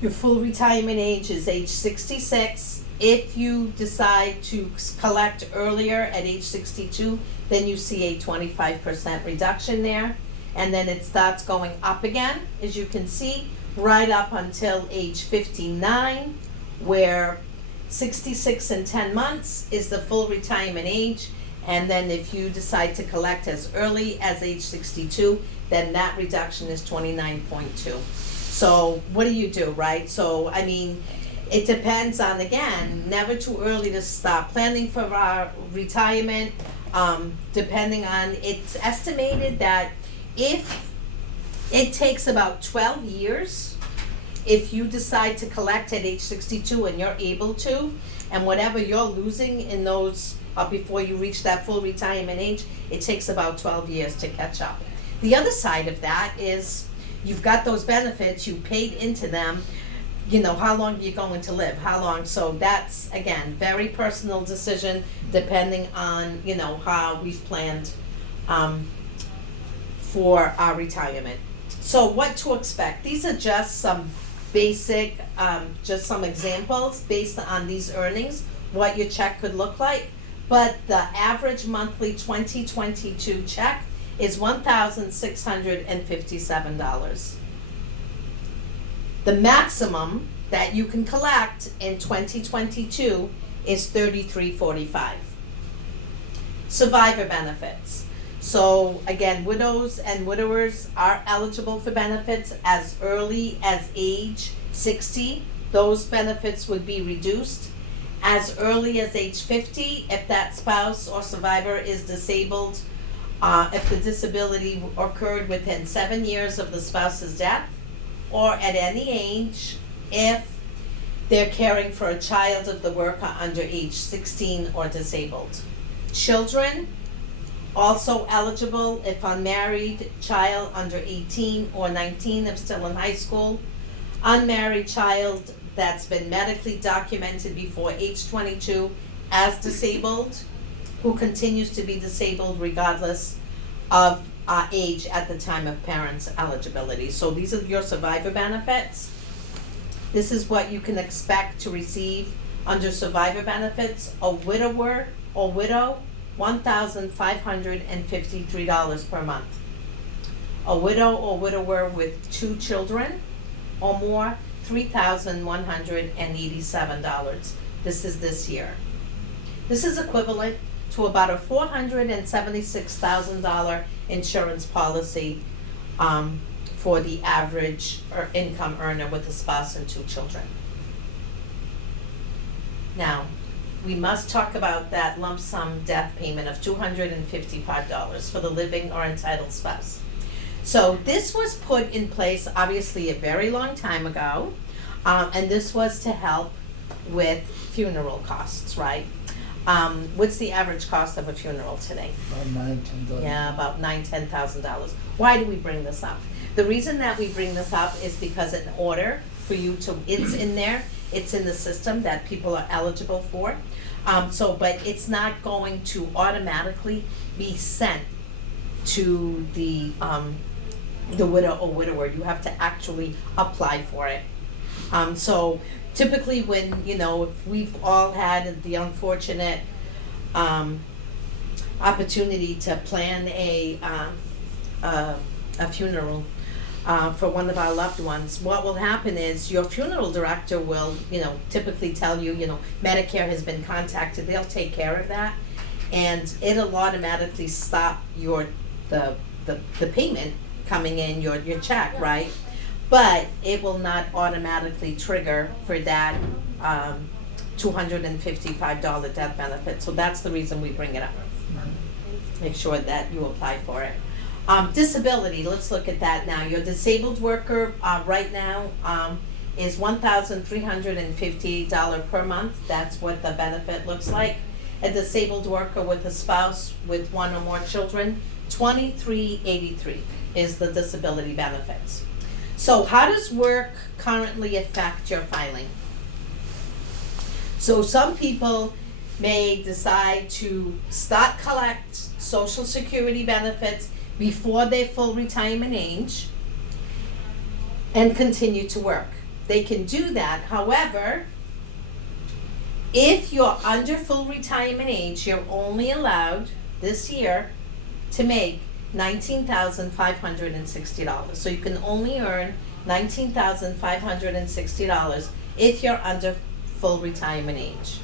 your full retirement age is age 66. If you decide to collect earlier at age 62, then you see a 25% reduction there. And then it starts going up again, as you can see, right up until age 59, where 66 and 10 months is the full retirement age. And then if you decide to collect as early as age 62, then that reduction is 29.2. So what do you do, right? So, I mean, it depends on, again, never too early to start planning for our retirement. Depending on, it's estimated that if it takes about 12 years, if you decide to collect at age 62 and you're able to, and whatever you're losing in those, before you reach that full retirement age, it takes about 12 years to catch up. The other side of that is, you've got those benefits, you paid into them, you know, how long are you going to live? How long? So that's, again, very personal decision depending on, you know, how we've planned for our retirement. So what to expect? These are just some basic, just some examples based on these earnings, what your check could look like. But the average monthly 2022 check is $1,657. The maximum that you can collect in 2022 is $33.45. Survivor benefits. So again, widows and widowers are eligible for benefits as early as age 60. Those benefits would be reduced. As early as age 50, if that spouse or survivor is disabled, if the disability occurred within 7 years of the spouse's death, or at any age if they're caring for a child of the worker under age 16 or disabled. Children also eligible if unmarried child under 18 or 19 if still in high school, unmarried child that's been medically documented before age 22 as disabled, who continues to be disabled regardless of age at the time of parents' eligibility. So these are your survivor benefits. This is what you can expect to receive under survivor benefits. A widower or widow, $1,553 per month. A widow or widower with 2 children or more, $3,187. This is this year. This is equivalent to about a $476,000 insurance policy for the average income earner with a spouse and 2 children. Now, we must talk about that lump sum death payment of $255 for the living or entitled spouse. So this was put in place obviously a very long time ago, and this was to help with funeral costs, right? What's the average cost of a funeral today? About $9,000-$10,000. Yeah, about $9,000-$10,000. Why do we bring this up? The reason that we bring this up is because in order for you to, it's in there, it's in the system that people are eligible for. But it's not going to automatically be sent to the widow or widower. You have to actually apply for it. So typically when, if we've all had the unfortunate opportunity to plan a funeral for one of our loved ones, what will happen is your funeral director will, typically tell you, Medicare has been contacted, they'll take care of that, and it'll automatically stop the payment coming in, your check, right? But it will not automatically trigger for that $255 death benefit. So that's the reason we bring it up. Make sure that you apply for it. Disability, let's look at that now. Your disabled worker right now is $1,350 per month. That's what the benefit looks like. A disabled worker with a spouse with one or more children, $2,383 is the disability benefits. So how does work currently affect your filing? So some people may decide to start collect Social Security benefits before their full retirement age and continue to work. They can do that. However, if you're under full retirement age, you're only allowed this year to make $19,560. So you can only earn $19,560 if you're under full retirement age.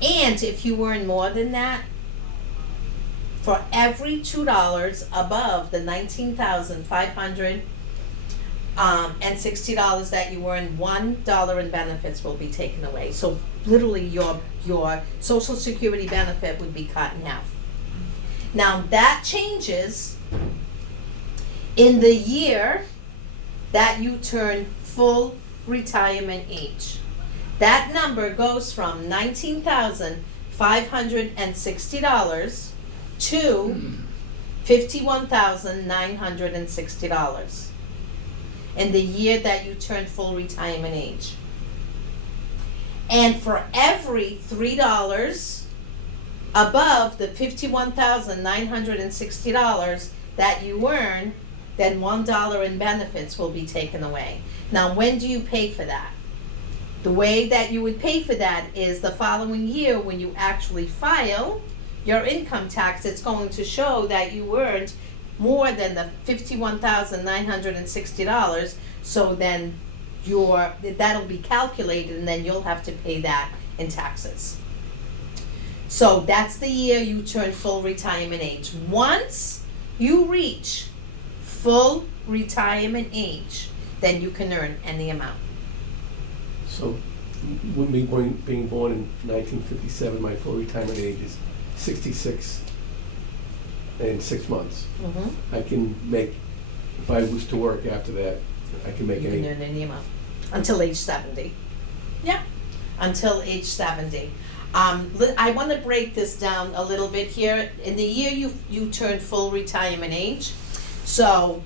And if you earn more than that, for every $2 above the $19,560 that you earn, $1 in benefits will be taken away. So literally your Social Security benefit would be cut in half. Now that changes in the year that you turn full retirement age. That number goes from $19,560 to $51,960 in the year that you turn full retirement age. And for every $3 above the $51,960 that you earn, then $1 in benefits will be taken away. Now, when do you pay for that? The way that you would pay for that is the following year when you actually file your income tax. It's going to show that you earned more than the $51,960. So then that'll be calculated, and then you'll have to pay that in taxes. So that's the year you turn full retirement age. Once you reach full retirement age, then you can earn any amount. So, with me being born in 1957, my full retirement age is 66 and 6 months. Mm-hmm. I can make, if I was to work after that, I can make You can earn any amount until age 70. Yeah, until age 70. I want to break this down a little bit here. In the year you turn full retirement age, so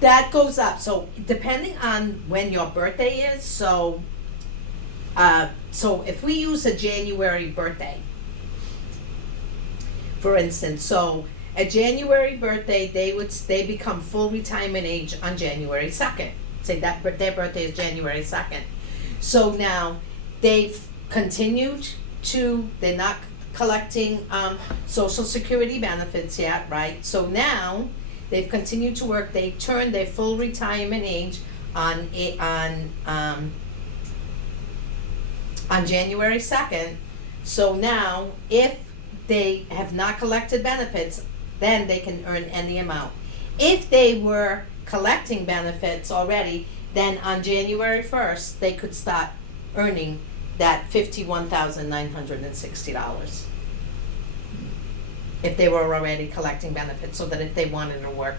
that goes up. So depending on when your birthday is, so if we use a January birthday, for instance, so a January birthday, they become full retirement age on January 2nd. Say that their birthday is January 2nd. So now they've continued to, they're not collecting Social Security benefits yet, right? So now they've continued to work. They turn their full retirement age on January 2nd. So now if they have not collected benefits, then they can earn any amount. If they were collecting benefits already, then on January 1st, they could start earning that $51,960. If they were already collecting benefits, so that if they wanted to work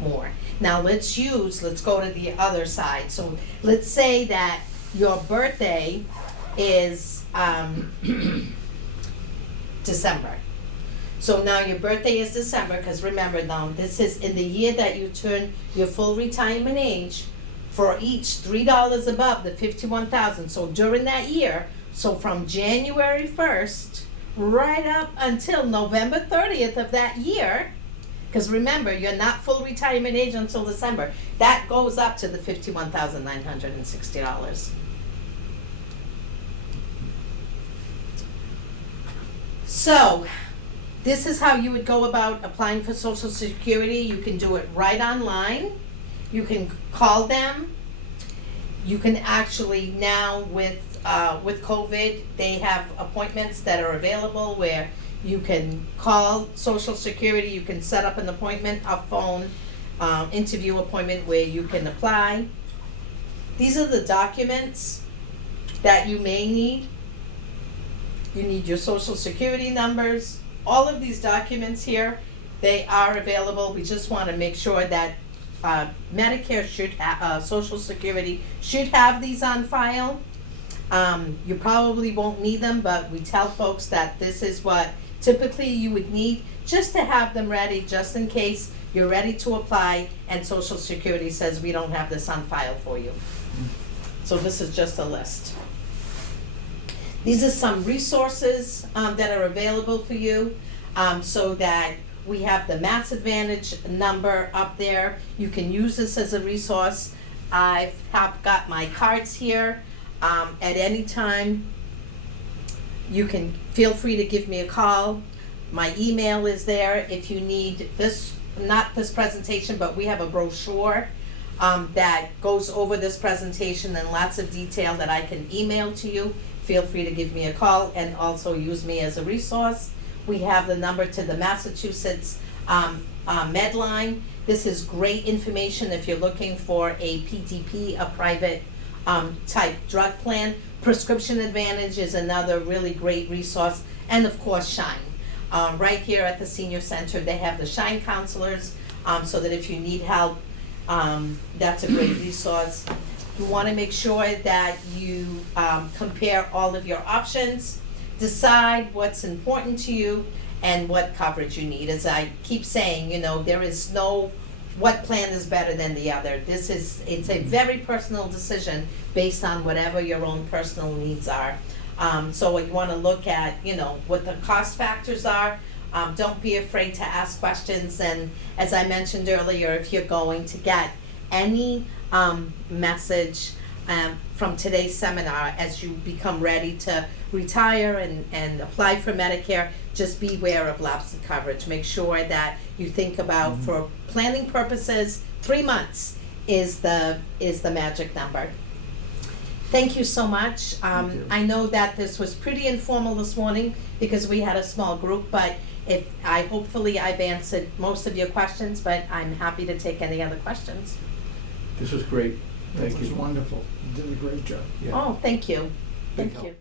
more. Now let's go to the other side. So let's say that your birthday is December. So now your birthday is December, because remember now, this is in the year that you turn your full retirement age, for each $3 above the 51,000. So during that year, so from January 1st right up until November 30th of that year, because remember, you're not full retirement age until December, that goes up to the $51,960. So, this is how you would go about applying for Social Security. You can do it right online. You can call them. You can actually now with COVID, they have appointments that are available where you can call Social Security. You can set up an appointment, a phone interview appointment where you can apply. These are the documents that you may need. You need your Social Security numbers. All of these documents here, they are available. We just want to make sure that Medicare should have, Social Security should have these on file. You probably won't need them, but we tell folks that this is what typically you would need, just to have them ready, just in case you're ready to apply and Social Security says we don't have this on file for you. So this is just a list. These are some resources that are available for you, so that we have the Mass Advantage number up there. You can use this as a resource. I have got my cards here. At any time, you can feel free to give me a call. My email is there. If you need this, not this presentation, but we have a brochure that goes over this presentation and lots of detail that I can email to you. Feel free to give me a call and also use me as a resource. We have the number to the Massachusetts Medline. This is great information if you're looking for a PDP, a private type drug plan. Prescription Advantage is another really great resource. And of course, Shine. Right here at the Senior Center, they have the Shine counselors, so that if you need help, that's a great resource. You want to make sure that you compare all of your options, decide what's important to you and what coverage you need. As I keep saying, you know, there is no what plan is better than the other. It's a very personal decision based on whatever your own personal needs are. So you want to look at, you know, what the cost factors are. Don't be afraid to ask questions. And as I mentioned earlier, if you're going to get any message from today's seminar as you become ready to retire and apply for Medicare, just beware of lapse in coverage. Make sure that you think about, for planning purposes, 3 months is the magic number. Thank you so much. Thank you. I know that this was pretty informal this morning because we had a small group, but hopefully I've answered most of your questions, but I'm happy to take any other questions. This was great. Thank It was you. wonderful. You did a great job. Yeah. Oh, thank you. Big Thank help. you.